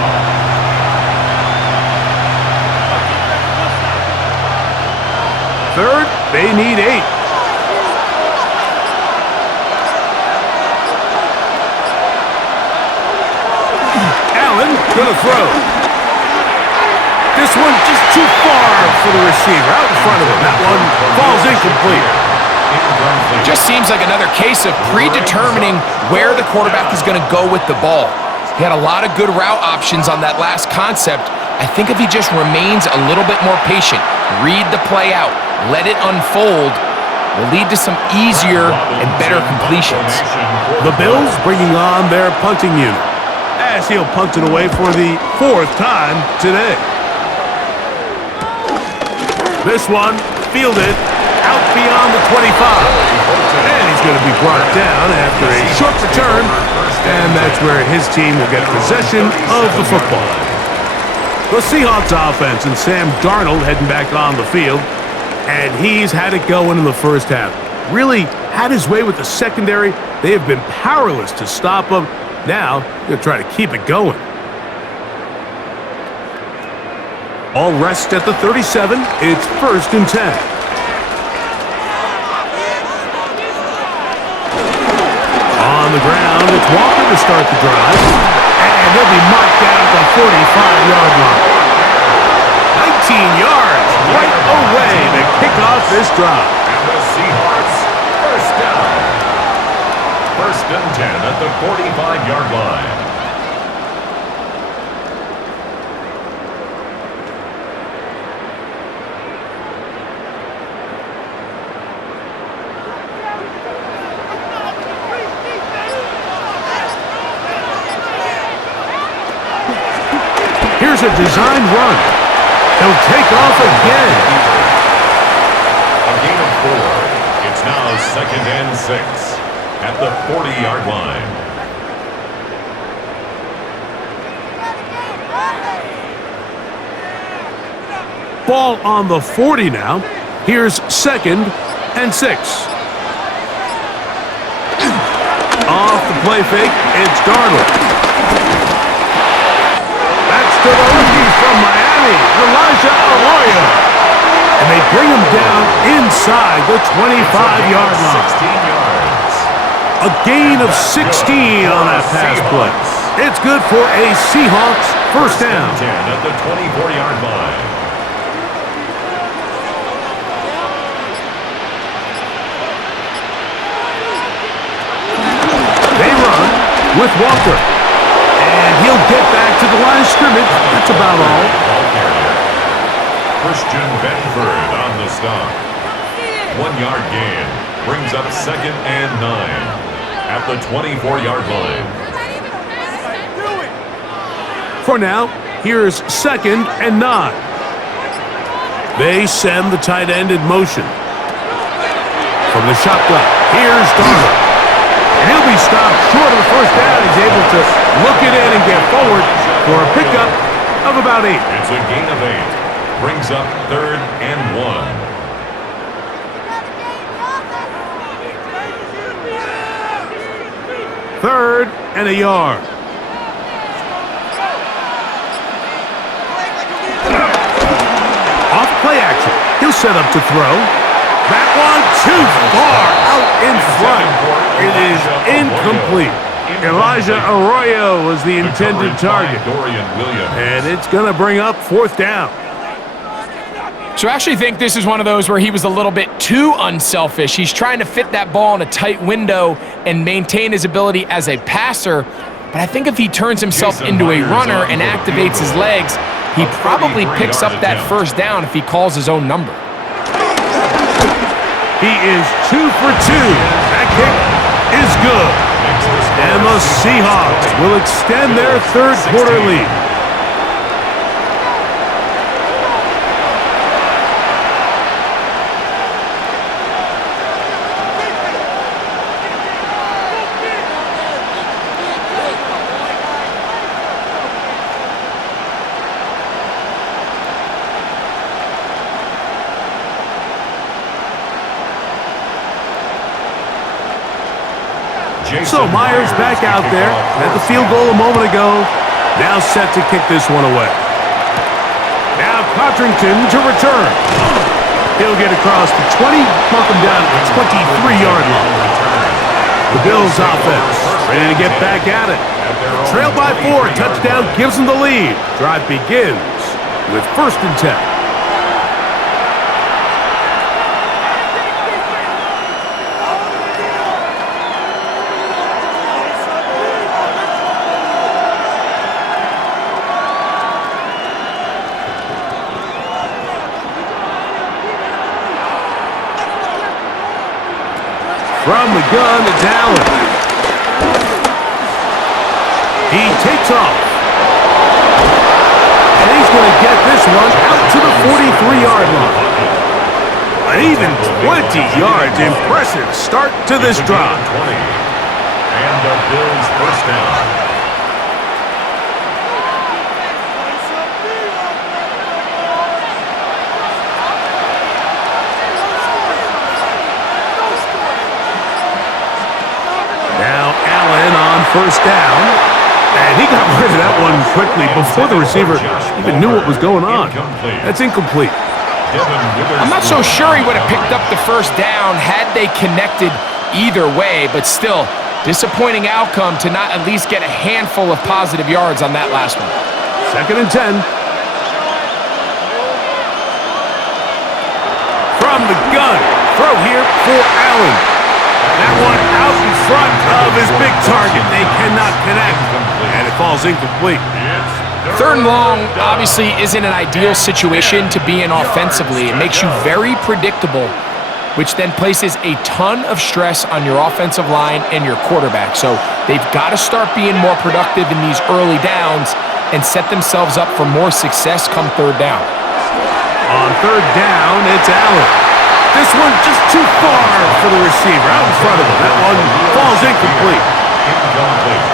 Third, they need 8. Allen gonna throw. This one just too far for the receiver. Out in front of him. That one falls incomplete. Just seems like another case of predetermining where the quarterback is going to go with the ball. He had a lot of good route options on that last concept. I think if he just remains a little bit more patient, read the play out, let it unfold, will lead to some easier and better completions. The Bills bringing on their punting unit, as he'll punt it away for the 4th time today. This one fielded out beyond the 25. And he's going to be brought down after a short return. And that's where his team will get possession of the football. The Seahawks offense and Sam Darnold heading back on the field. And he's had it going in the first half. Really had his way with the secondary. They have been powerless to stop him. Now, they'll try to keep it going. All rest at the 37. It's 1st and 10. On the ground, it's Walker to start the drive. And they'll be marked down at the 45-yard line. 19 yards right away to kick off this drive. And the Seahawks, 1st down. 1st and 10 at the 45-yard line. Here's a designed run. He'll take off again. A gain of 4. It's now 2nd and 6 at the 40-yard line. Ball on the 40 now. Here's 2nd and 6. Off the play fake, it's Darnold. To the rookie from Miami, Elijah Arroyo. And they bring him down inside the 25-yard line. 16 yards. A gain of 16 on that pass play. It's good for a Seahawks 1st down. 10 at the 24-yard line. They run with Walker. And he'll get back to the line of scrimmage. That's about all. Christian Benford on the stop. 1-yard gain. Brings up 2nd and 9. at the 24-yard line. For now, here's 2nd and 9. They send the tight end in motion. From the shotgun, here's Darnold. And he'll be stopped short of the first down. He's able to look it in and get forward for a pickup of about 8. It's a gain of 8. Brings up 3rd and 1. 3rd and a yard. Off play action. He'll set up to throw. That one too far out in front. It is incomplete. Elijah Arroyo was the intended target. And it's going to bring up 4th down. So I actually think this is one of those where he was a little bit too unselfish. He's trying to fit that ball in a tight window and maintain his ability as a passer. But I think if he turns himself into a runner and activates his legs, he probably picks up that first down if he calls his own number. He is 2 for 2. That kick is good. And the Seahawks will extend their 3rd quarter lead. So Myers back out there at the field goal a moment ago. Now set to kick this one away. Now Cotrington to return. He'll get across the 20, mark him down at the 23-yard line. The Bills offense ready to get back at it. Trail by 4, touchdown gives them the lead. Drive begins with 1st and 10. From the gun, it's Allen. He takes off. And he's going to get this one out to the 43-yard line. An even 20 yards. Impressive start to this drive. And the Bills' first down. First down, and he got rid of that one quickly before the receiver even knew what was going on. That's incomplete. I'm not so sure he would have picked up the first down had they connected either way, but still, disappointing outcome to not at least get a handful of positive yards on that last one. 2nd and 10. From the gun, throw here for Allen. That one out in front of his big target. They cannot connect, and it falls incomplete. 3rd and long obviously isn't an ideal situation to be in offensively. It makes you very predictable, which then places a ton of stress on your offensive line and your quarterback. So they've got to start being more productive in these early downs and set themselves up for more success come 3rd down. On 3rd down, it's Allen. This one just too far for the receiver out in front of him. That one falls incomplete.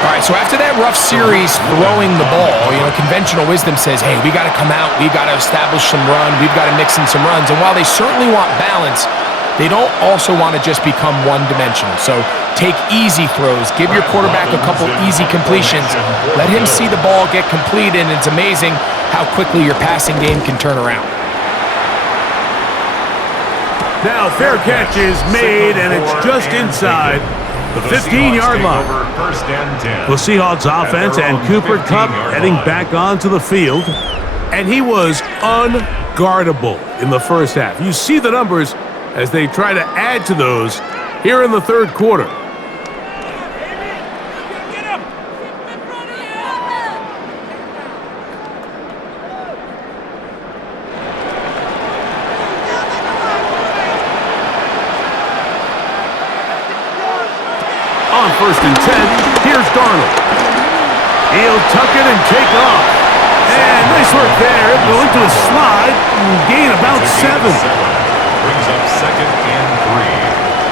All right, so after that rough series throwing the ball, conventional wisdom says, hey, we got to come out, we got to establish some run, we've got to mix in some runs. And while they certainly want balance, they don't also want to just become one-dimensional. So take easy throws, give your quarterback a couple easy completions, let him see the ball get completed, and it's amazing how quickly your passing game can turn around. Now fair catch is made, and it's just inside the 15-yard line. The Seahawks offense and Cooper Kupp heading back onto the field, and he was unguardable in the first half. You see the numbers as they try to add to those here in the 3rd quarter. and 10. Here's Darnold. He'll tuck it and take off. And nice work there. Go into a slide and gain about 7. Brings up second and 3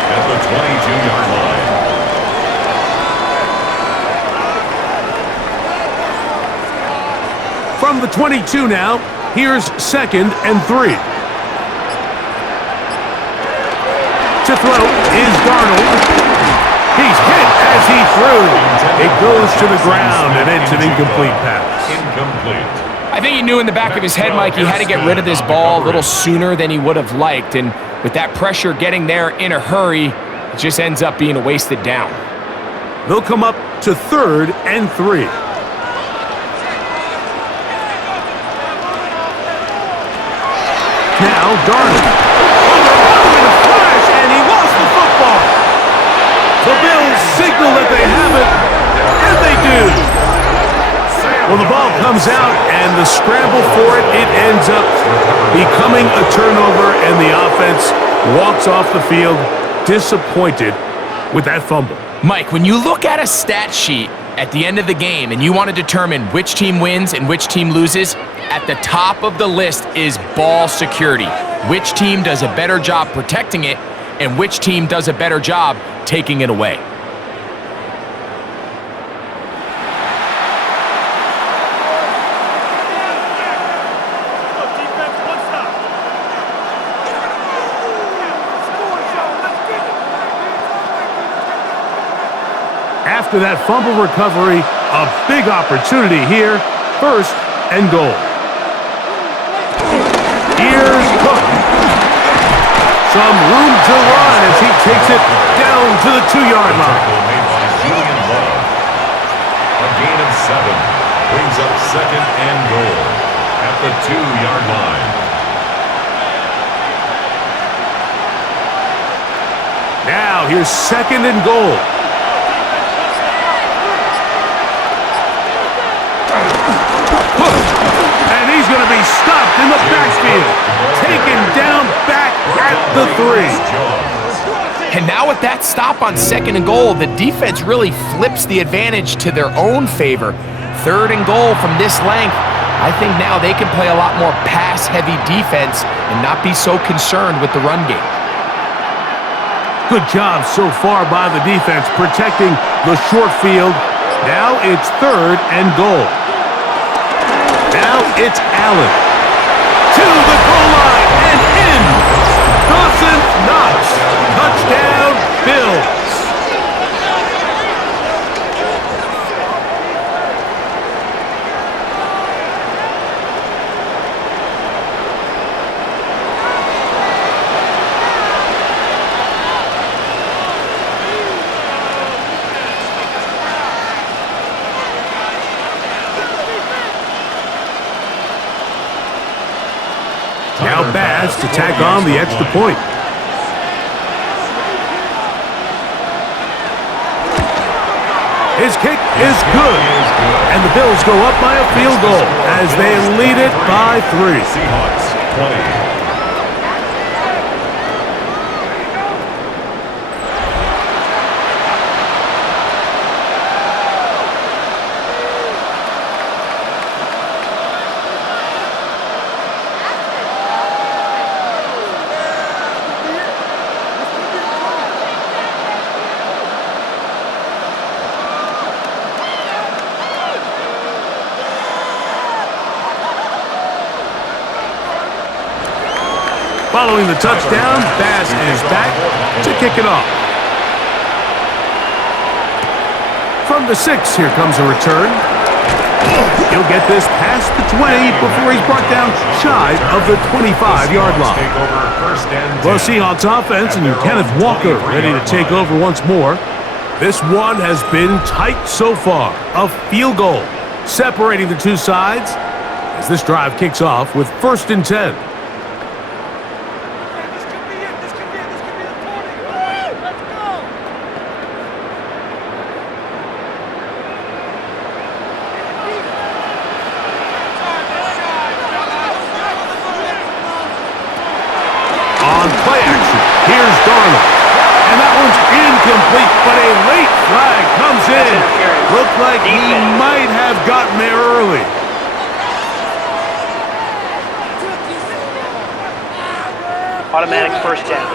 at the 22-yard line. From the 22 now, here's second and 3. To throw is Darnold. He's hit as he threw. It goes to the ground, and it's an incomplete pass. Incomplete. I think he knew in the back of his head, Mike, he had to get rid of this ball a little sooner than he would have liked. And with that pressure getting there in a hurry, it just ends up being a wasted down. They'll come up to third and 3. Now Darnold. In a flash, and he lost the football. The Bills signal that they have it, and they do. Well, the ball comes out, and the scramble for it, it ends up becoming a turnover, and the offense walks off the field disappointed with that fumble. Mike, when you look at a stat sheet at the end of the game and you want to determine which team wins and which team loses, at the top of the list is ball security. Which team does a better job protecting it and which team does a better job taking it away. After that fumble recovery, a big opportunity here. First and goal. Here's Cook. Some room to run as he takes it down to the 2-yard line. Made by Julian Love. A gain of 7 brings up second and goal at the 2-yard line. Now here's second and goal. And he's going to be stopped in the backfield. Taken down back at the 3. And now with that stop on second and goal, the defense really flips the advantage to their own favor. Third and goal from this length, I think now they can play a lot more pass-heavy defense and not be so concerned with the run game. Good job so far by the defense protecting the short field. Now it's third and goal. Now it's Allen. To the goal line and in. Dawson Knox. Touchdown, Bills. Now Baz to tack on the extra point. His kick is good. And the Bills go up by a field goal as they lead it by 3. Seahawks 20. Following the touchdown, Bass is back to kick it off. From the 6, here comes a return. He'll get this past the 20 before he's brought down shy of the 25-yard line. Well, Seahawks offense and Kenneth Walker ready to take over once more. This one has been tight so far. A field goal separating the two sides as this drive kicks off with first and 10. Here's Darnold. And that one's incomplete, but a late flag comes like he might have gotten there early. Automatic first down.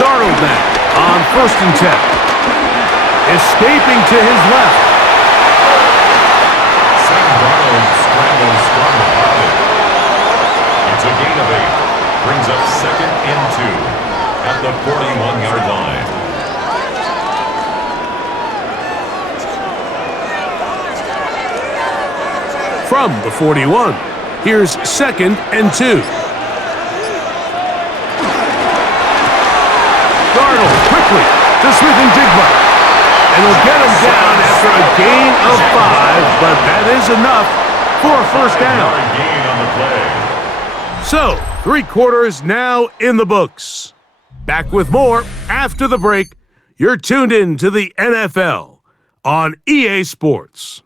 Darnold now on 1st and 10. Escaping to his left. Sam Darnold scrambles from the pocket. It's a gain of 8. Brings up 2nd and 2 at the 41-yard line. From the 41, here's 2nd and 2. Darnold quickly to Smith-Njigba. And he'll get him down after a gain of 5, but that is enough for a first down. Gain on the play. So, 3 quarters now in the books. Back with more after the break. You're tuned in to the NFL on EA Sports.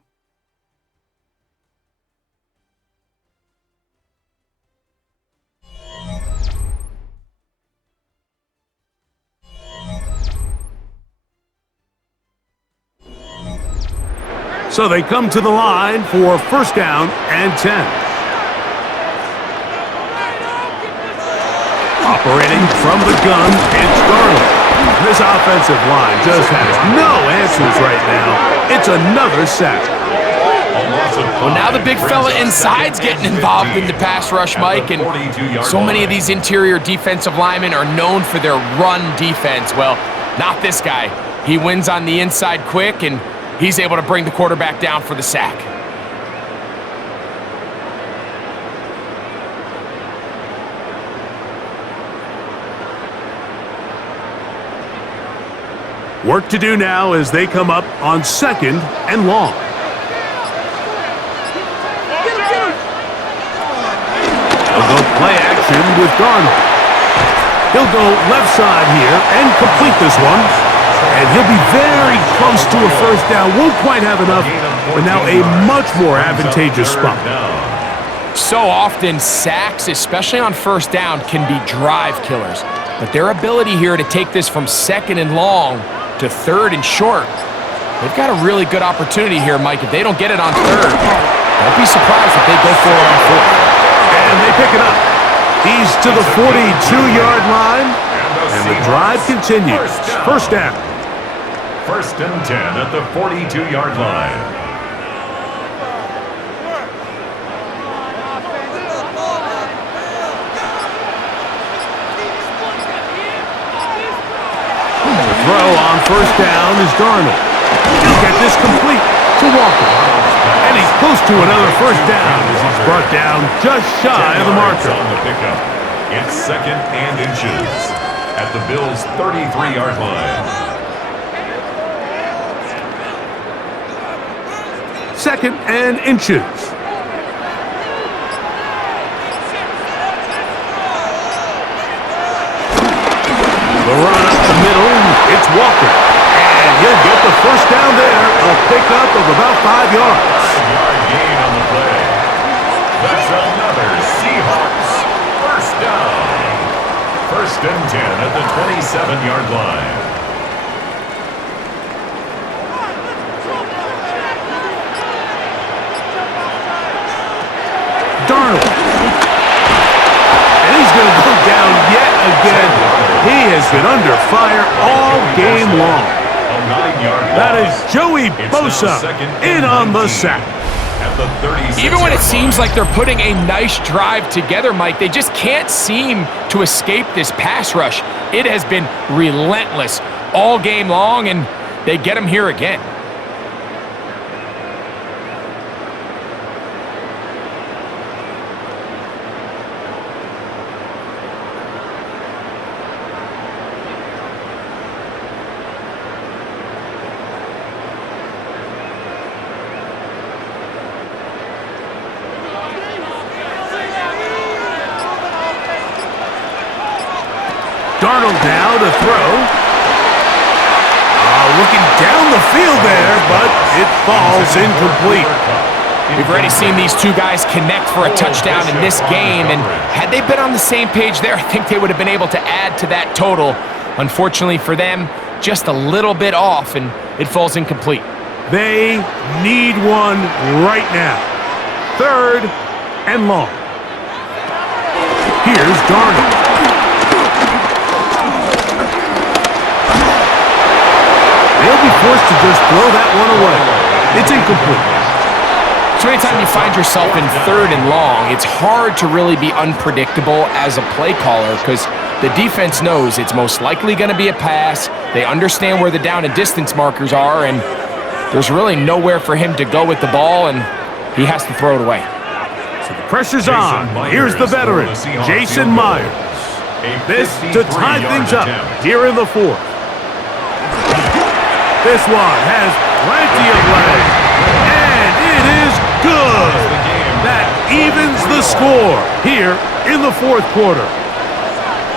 So they come to the line for first down and 10. Operating from the gun, it's Darnold. This offensive line just has no answers right now. It's another sack. Well, now the big fella inside's getting involved in the pass rush, Mike, and so many of these interior defensive linemen are known for their run defense. Well, not this guy. He wins on the inside quick, and he's able to bring the quarterback down for the sack. Work to do now as they come up on 2nd and long. They'll go play action with Darnold. He'll go left side here and complete this one. And he'll be very close to a first down. Won't quite have enough, but now a much more advantageous spot. So often, sacks, especially on first down, can be drive killers. But their ability here to take this from 2nd and long to 3rd and short, they've got a really good opportunity here, Mike. If they don't get it on 3rd, don't be surprised if they go for it on 4th. And they pick it up. He's to the 42-yard line, and the drive continues. First down. 1st and 10 at the 42-yard line. The throw on first down is Darnold. He'll get this complete to Walker. And he's close to another first down as he's brought down just shy of the marker. On the pickup. It's 2nd and inches at the Bills' 33-yard line. 2nd and inches. The run up the middle, it's Walker. And he'll get the first down there, a pickup of about 5 yards. 5-yard gain on the play. That's another Seahawks first down. 1st and 10 at the 27-yard line. Darnold. And he's going to go down yet again. He has been under fire all game long. That is Joey Bosa in on the sack. Even when it seems like they're putting a nice drive together, Mike, they just can't seem to escape this pass rush. It has been relentless all game long, and they get him here again. Darnold now to throw. the field there, but it falls incomplete. We've already seen these two guys connect for a touchdown in this game, and had they been on the same page there, I think they would have been able to add to that total. Unfortunately for them, just a little bit off, and it falls incomplete. They need one right now. 3rd and long. Here's Darnold. They'll be forced to just throw that one away. It's incomplete. So anytime you find yourself in 3rd and long, it's hard to really be unpredictable as a play caller because the defense knows it's most likely going to be a pass. They understand where the down and distance markers are, and there's really nowhere for him to go with the ball, and he has to throw it away. So the pressure's on. Here's the veteran, Jason Myers. This to tie things up here in the 4th. This one has plenty of legs, and it is good. That evens the score here in the 4th quarter.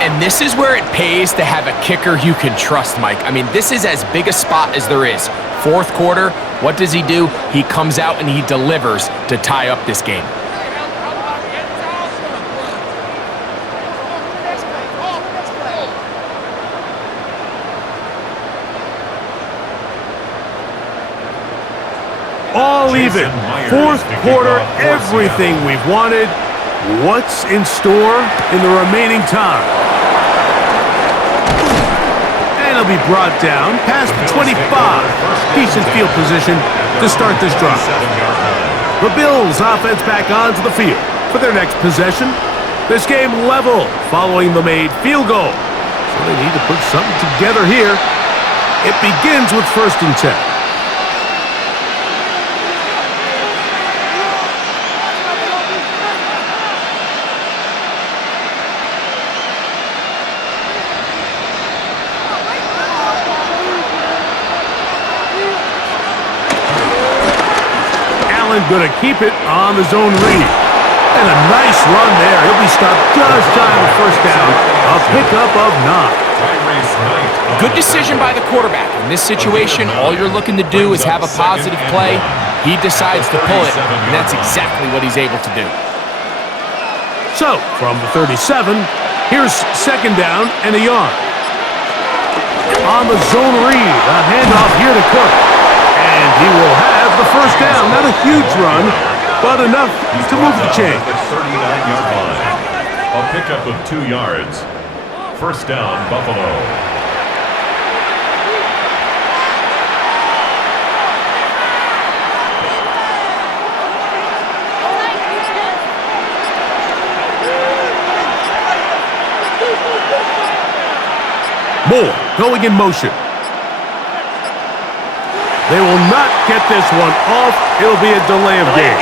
And this is where it pays to have a kicker you can trust, Mike. I mean, this is as big a spot as there is. 4th quarter, what does he do? He comes out and he delivers to tie up this game. All even. 4th quarter, everything we've wanted. What's in store in the remaining time? And it'll be brought down past the 25. Decent field position to start this drive. The Bills offense back onto the field for their next possession. This game level following the made field goal. So they need to put something together here. It begins with 1st and 10. Going to keep it on the zone read. And a nice run there. He'll be stopped just shy of the 1st down. A pickup of 9. Good decision by the quarterback. In this situation, all you're looking to do is have a positive play. He decides to pull it, and that's exactly what he's able to do. So, from the 37, here's 2nd down and a yard. On the zone read, a handoff here to Cook. And he will have the 1st down. Not a huge run, but enough to move the chain. The 39-yard line. A pickup of 2 yards. 1st down, Buffalo. Moore going in motion. They will not get this one off. It'll be a delay of game.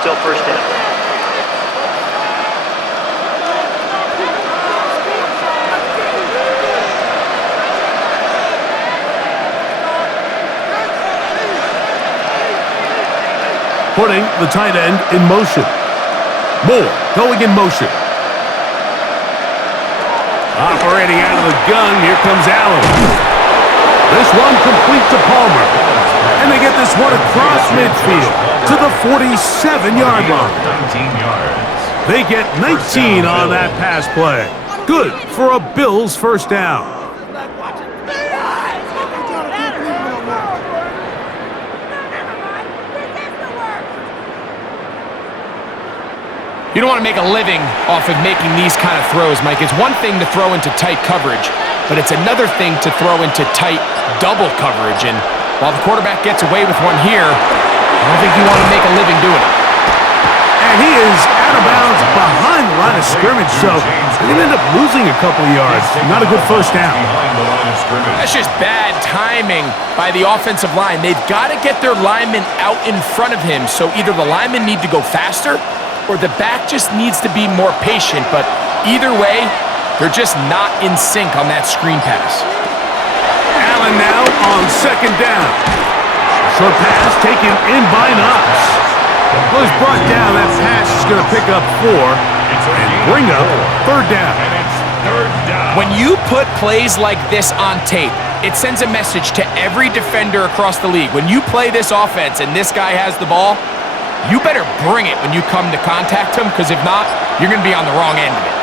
Still 1st down. Putting the tight end in motion. Moore going in motion. Operating out of the gun, here comes Allen. This one complete to Palmer. And they get this one across midfield to the 47-yard line. 19 yards. They get 19 on that pass play. Good for a Bills 1st down. You don't want to make a living off of making these kind of throws, Mike. It's one thing to throw into tight coverage, but it's another thing to throw into tight double coverage. And while the quarterback gets away with one here, I don't think you want to make a living doing it. And he is out of bounds behind the line of scrimmage, so they're going to end up losing a couple of yards. Not a good 1st down. That's just bad timing by the offensive line. They've got to get their linemen out in front of him, so either the linemen need to go faster or the back just needs to be more patient, but either way, they're just not in sync on that screen pass. Allen now on 2nd down. Short pass taken in by Knox. Well, he's brought down. That pass is going to pick up 4 and bring up third down. And it's third down. When you put plays like this on tape, it sends a message to every defender across the league. When you play this offense and this guy has the ball, you better bring it when you come to contact him, because if not, you're going to be on the wrong end of it.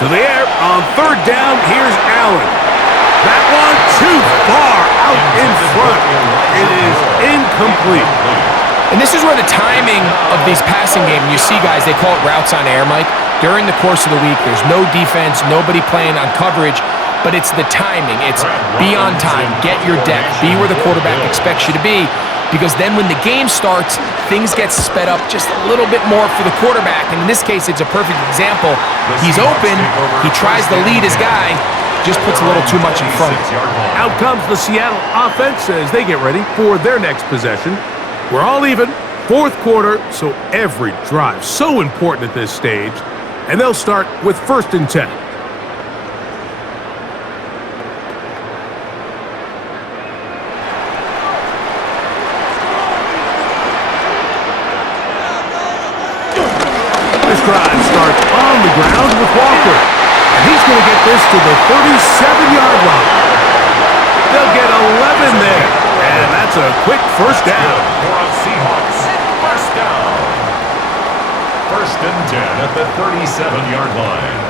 To the air on third down. Here's Allen. That one too far out in front. It is incomplete. And this is where the timing of these passing games, you see guys, they call it routes on air, Mike. During the course of the week, there's no defense, nobody playing on coverage, but it's the timing. It's be on time, get your depth, be where the quarterback expects you to be, because then when the game starts, things get sped up just a little bit more for the quarterback. And in this case, it's a perfect example. He's open, he tries to lead his guy, just puts a little too much in front. Out comes the Seattle offense as they get ready for their next possession. We're all even, fourth quarter, so every drive so important at this stage. And they'll start with 1st and 10. This drive starts on the ground with Walker. And he's going to get this to the 37-yard line. They'll get 11 there. And that's a quick first down. For a Seahawks first down. 1st and 10 at the 37-yard line.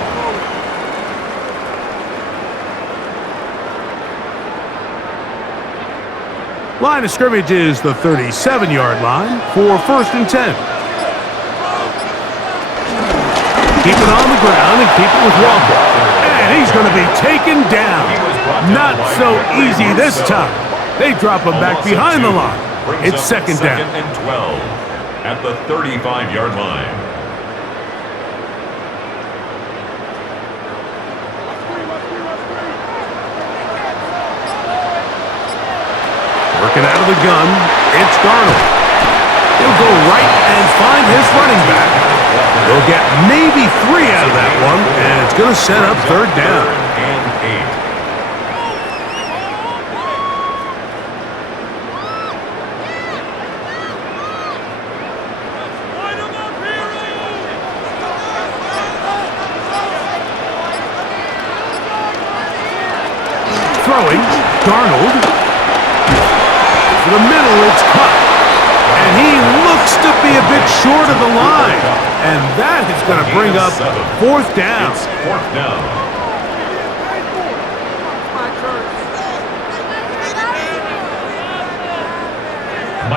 Line of scrimmage is the 37-yard line for 1st and 10. Keep it on the ground and keep it with Walker. And he's going to be taken down. Not so easy this time. They drop him back behind the line. It's 2nd down. 2nd and 12 at the 35-yard line. Working out of the gun, it's Darnold. He'll go right and find his running back. They'll get maybe 3 out of that one, and it's going to set up 3rd down. 3rd and 8. Throwing, Darnold. For the middle, it's cut. And he looks to be a bit short of the line. And that is going to bring up 4th down. It's 4th down.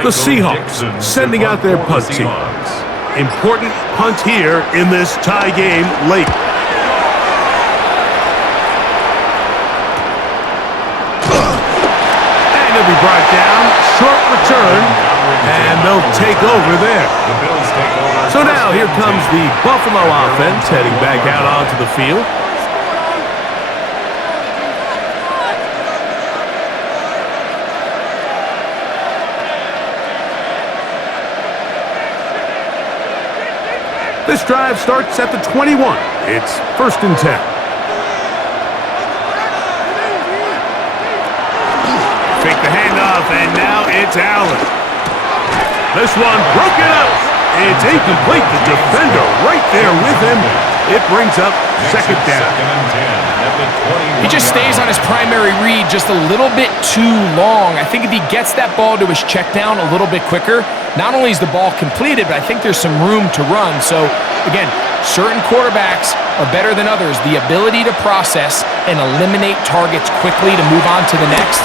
The Seahawks sending out their punt team. Important punt here in this tie game late. And he'll be brought down. Short return. And they'll take over there. So now here comes the Buffalo offense heading back out onto the field. This drive starts at the 21. It's 1st and 10. Fake the handoff, and now it's Allen. This one broken up. It's incomplete. The defender right there with him. It brings up 2nd down. 2nd and 10 at the 21. He just stays on his primary read just a little bit too long. I think if he gets that ball to his check down a little bit quicker, not only is the ball completed, but I think there's some room to run. So, again, certain quarterbacks are better than others. The ability to process and eliminate targets quickly to move on to the next,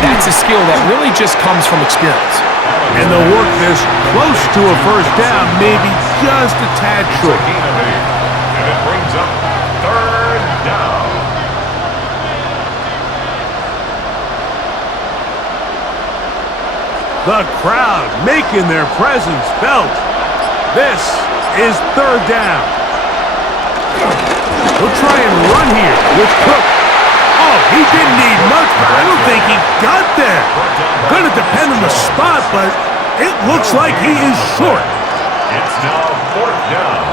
that's a skill that really just comes from experience. And they'll work this close to a 1st down, maybe just a tad short. And it brings up 3rd down. The crowd making their presence felt. This is 3rd down. He'll try and run here with Cook. Oh, he didn't need much, but I don't think he got there. Gonna depend on the spot, but it looks like he is short. It's now 4th down.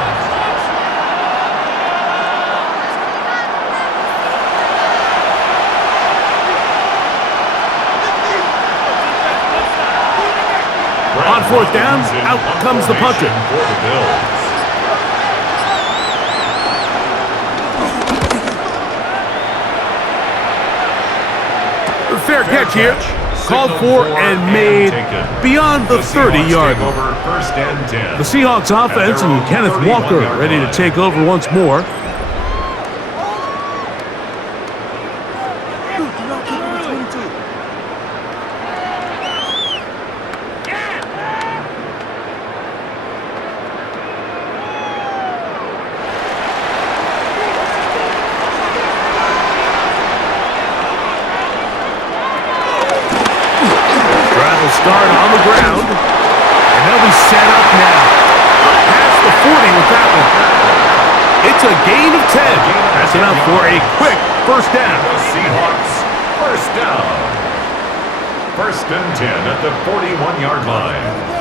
fourth down, out comes the punter. For the Bills. Fair catch here. Called for and made beyond the 30-yard line. First and 10. The Seahawks offense and Kenneth Walker ready to take over once more. Start on the ground, and they'll be set up now. Past the 40 with that one. It's a gain of 10. That's enough for a quick first down. The Seahawks, first down. First and 10 at the 41-yard line.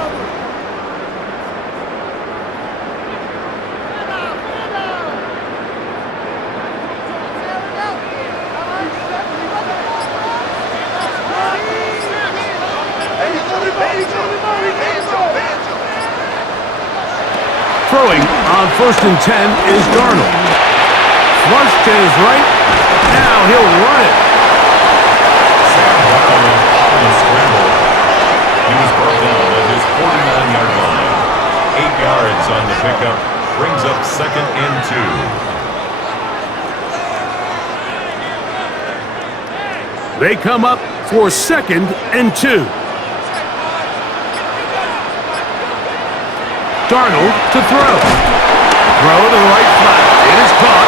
Throwing on first and 10 is Darnold. Flush to his right. Now he'll run it. Sam Darnold on the scramble. He was brought down at his 49-yard line. 8 yards on the pickup. Brings up second and 2. They come up for second and 2. Darnold to throw. Throw to the right flat. It is caught.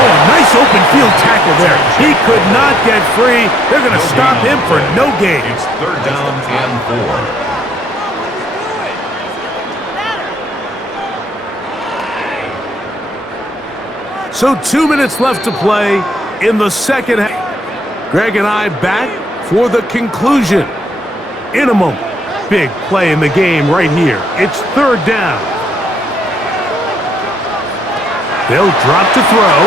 Oh, a nice open field tackle there. He could not get free. They're going to stop him for no gain. It's third down and 4. So 2 minutes left to play in the second half. Greg and I back for the conclusion in a moment. Big play in the game right here. It's third down. They'll drop to throw.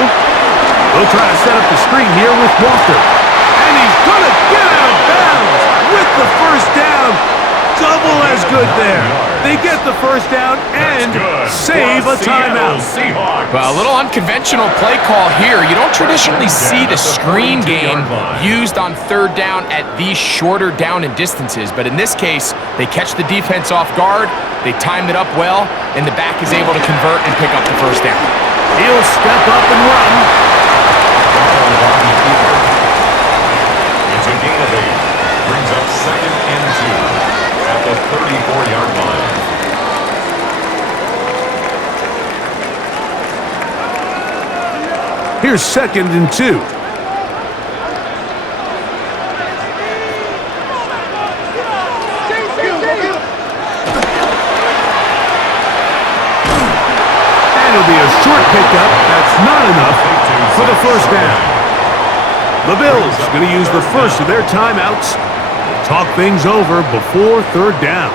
They'll try to set up the screen here with Walker. And he's going to get out of bounds with the first down. Double as good there. They get the first down and save a timeout. Well, a little unconventional play call here. You don't traditionally see the screen game used on third down at these shorter down and distances. But in this case, they catch the defense off guard. They timed it up well, and the back is able to convert and pick up the first down. He'll step up and run. It's a gain of 8. Brings up second and 2. At the 34-yard line. Here's second and 2. And it'll be a short pickup. That's not enough for the first down. The Bills going to use the first of their timeouts. Talk things over before third down.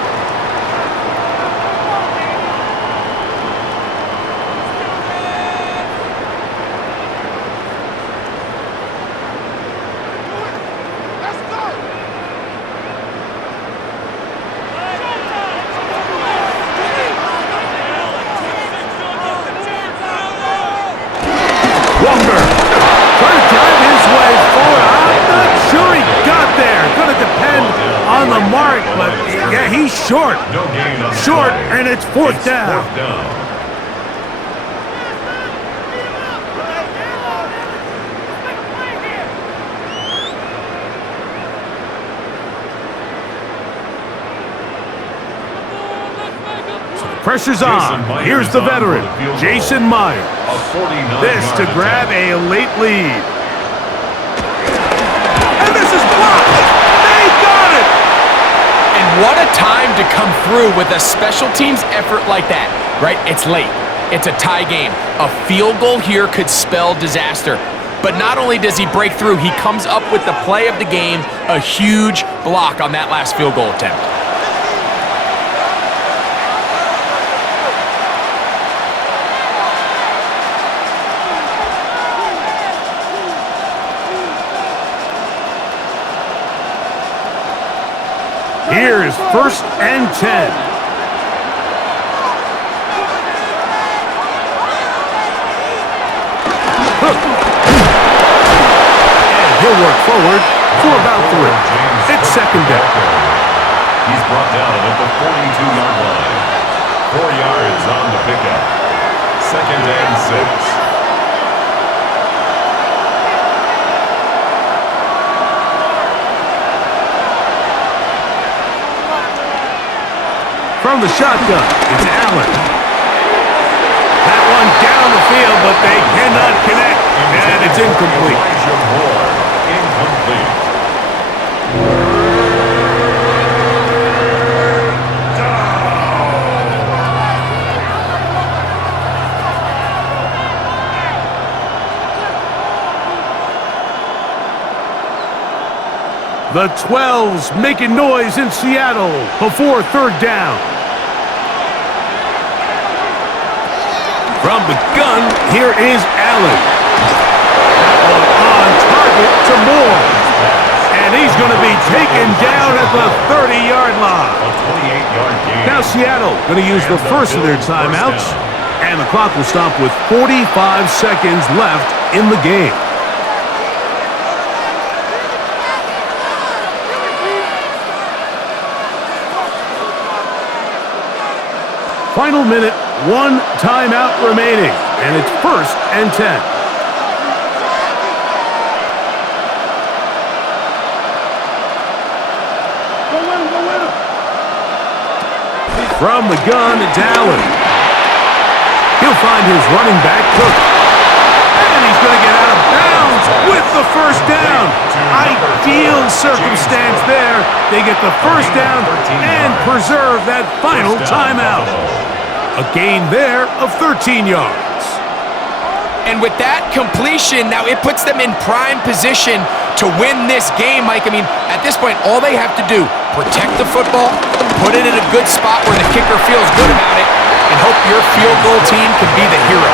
Walker trying to drive his way forward. I'm not sure he got there. Going to depend on the mark, but yeah, he's short. No gain on the Short, play. and it's fourth down. Fourth down. Pressure's on. Here's the veteran, Jason Myers. This to grab a late lead. And this is blocked. They got it. And what a time to come through with a special teams effort like that, right? It's late. It's a tie game. A field goal here could spell disaster. But not only does he break through, he comes up with the play of the game, a huge block on that last field goal attempt. Here's is 1st and 10. And he'll work forward for about 3. It's 2nd down. He's brought down at the 42-yard line. 4 yards on the pickup. 2nd and 6. From the shotgun, it's Allen. That one down the field, but they cannot connect, and it's incomplete. Incomplete. The 12's making noise in Seattle before 3rd down. From the gun, here is Allen. That one on target to Moore. And he's going to be taken down at the 30-yard line. A 28-yard gain. Now Seattle going to use the first of their timeouts. And the clock will stop with 45 seconds left in the game. Final minute, 1 timeout remaining, and it's 1st and 10. From the gun, it's Allen. He'll find his running back, Cook. And he's going to get out of bounds with the 1st down. Ideal circumstance there. They get the 1st down and preserve that final timeout. A gain there of 13 yards. And with that completion, now it puts them in prime position to win this game, Mike. I mean, at this point, all they have to do, protect the football, put it in a good spot where the kicker feels good about it, and hope your field goal team can be the hero.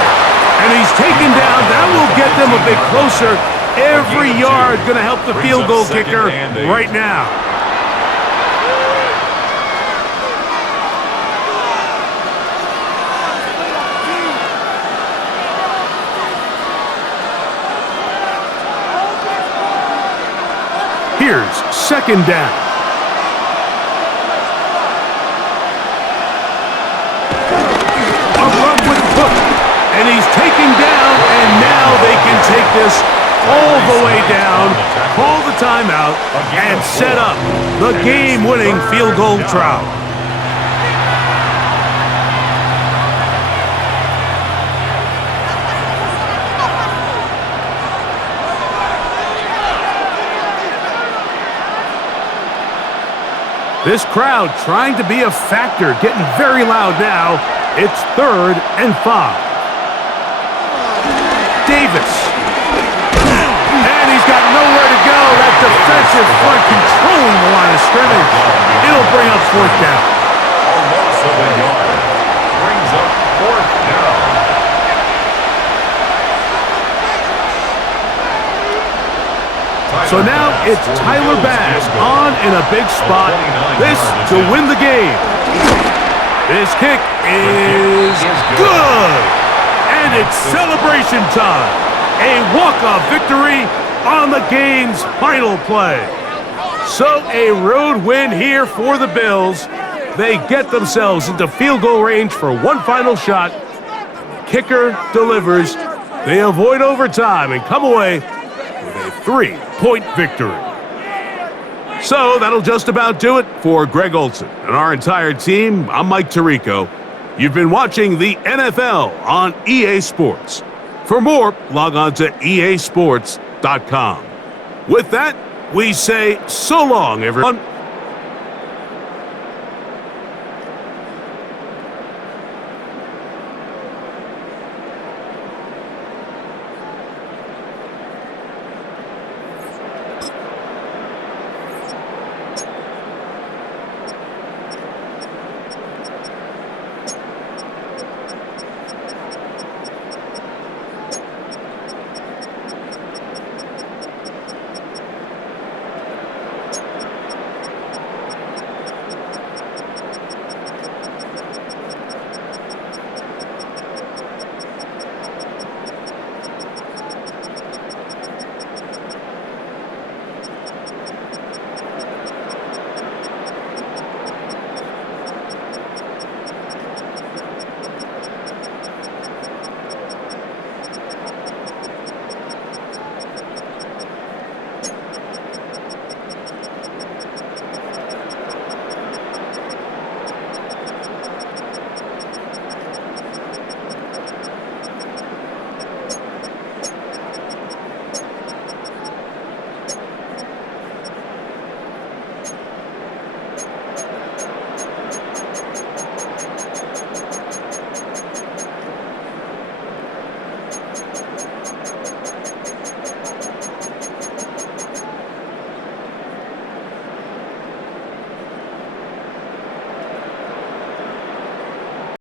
And he's taken down. That will get them a bit closer. Every yard going to help the field goal kicker right now. Here's 2nd down. A run with Cook. And he's taken down, and now they can take this all the way down, call the timeout, and set up the game-winning field goal try. This crowd trying to be a factor, getting very loud now. It's 3rd and 5. Davis. And he's got nowhere to go. That defensive front controlling the line of scrimmage. It'll bring up 4th down. A loss of a yard. Brings up 4th down. So now it's Tyler Bass on in a big spot. This to win the game. This kick is good. And it's celebration time. A walk-off victory on the game's final play. So a road win here for the Bills. They get themselves into field goal range for one final shot. The kicker delivers. They avoid overtime and come away with a 3-point victory. So that'll just about do it for Greg Olson and our entire team. I'm Mike Tirico. You've been watching the NFL on EA Sports. For more, log on to easports.com. With that, we say so long, everyone.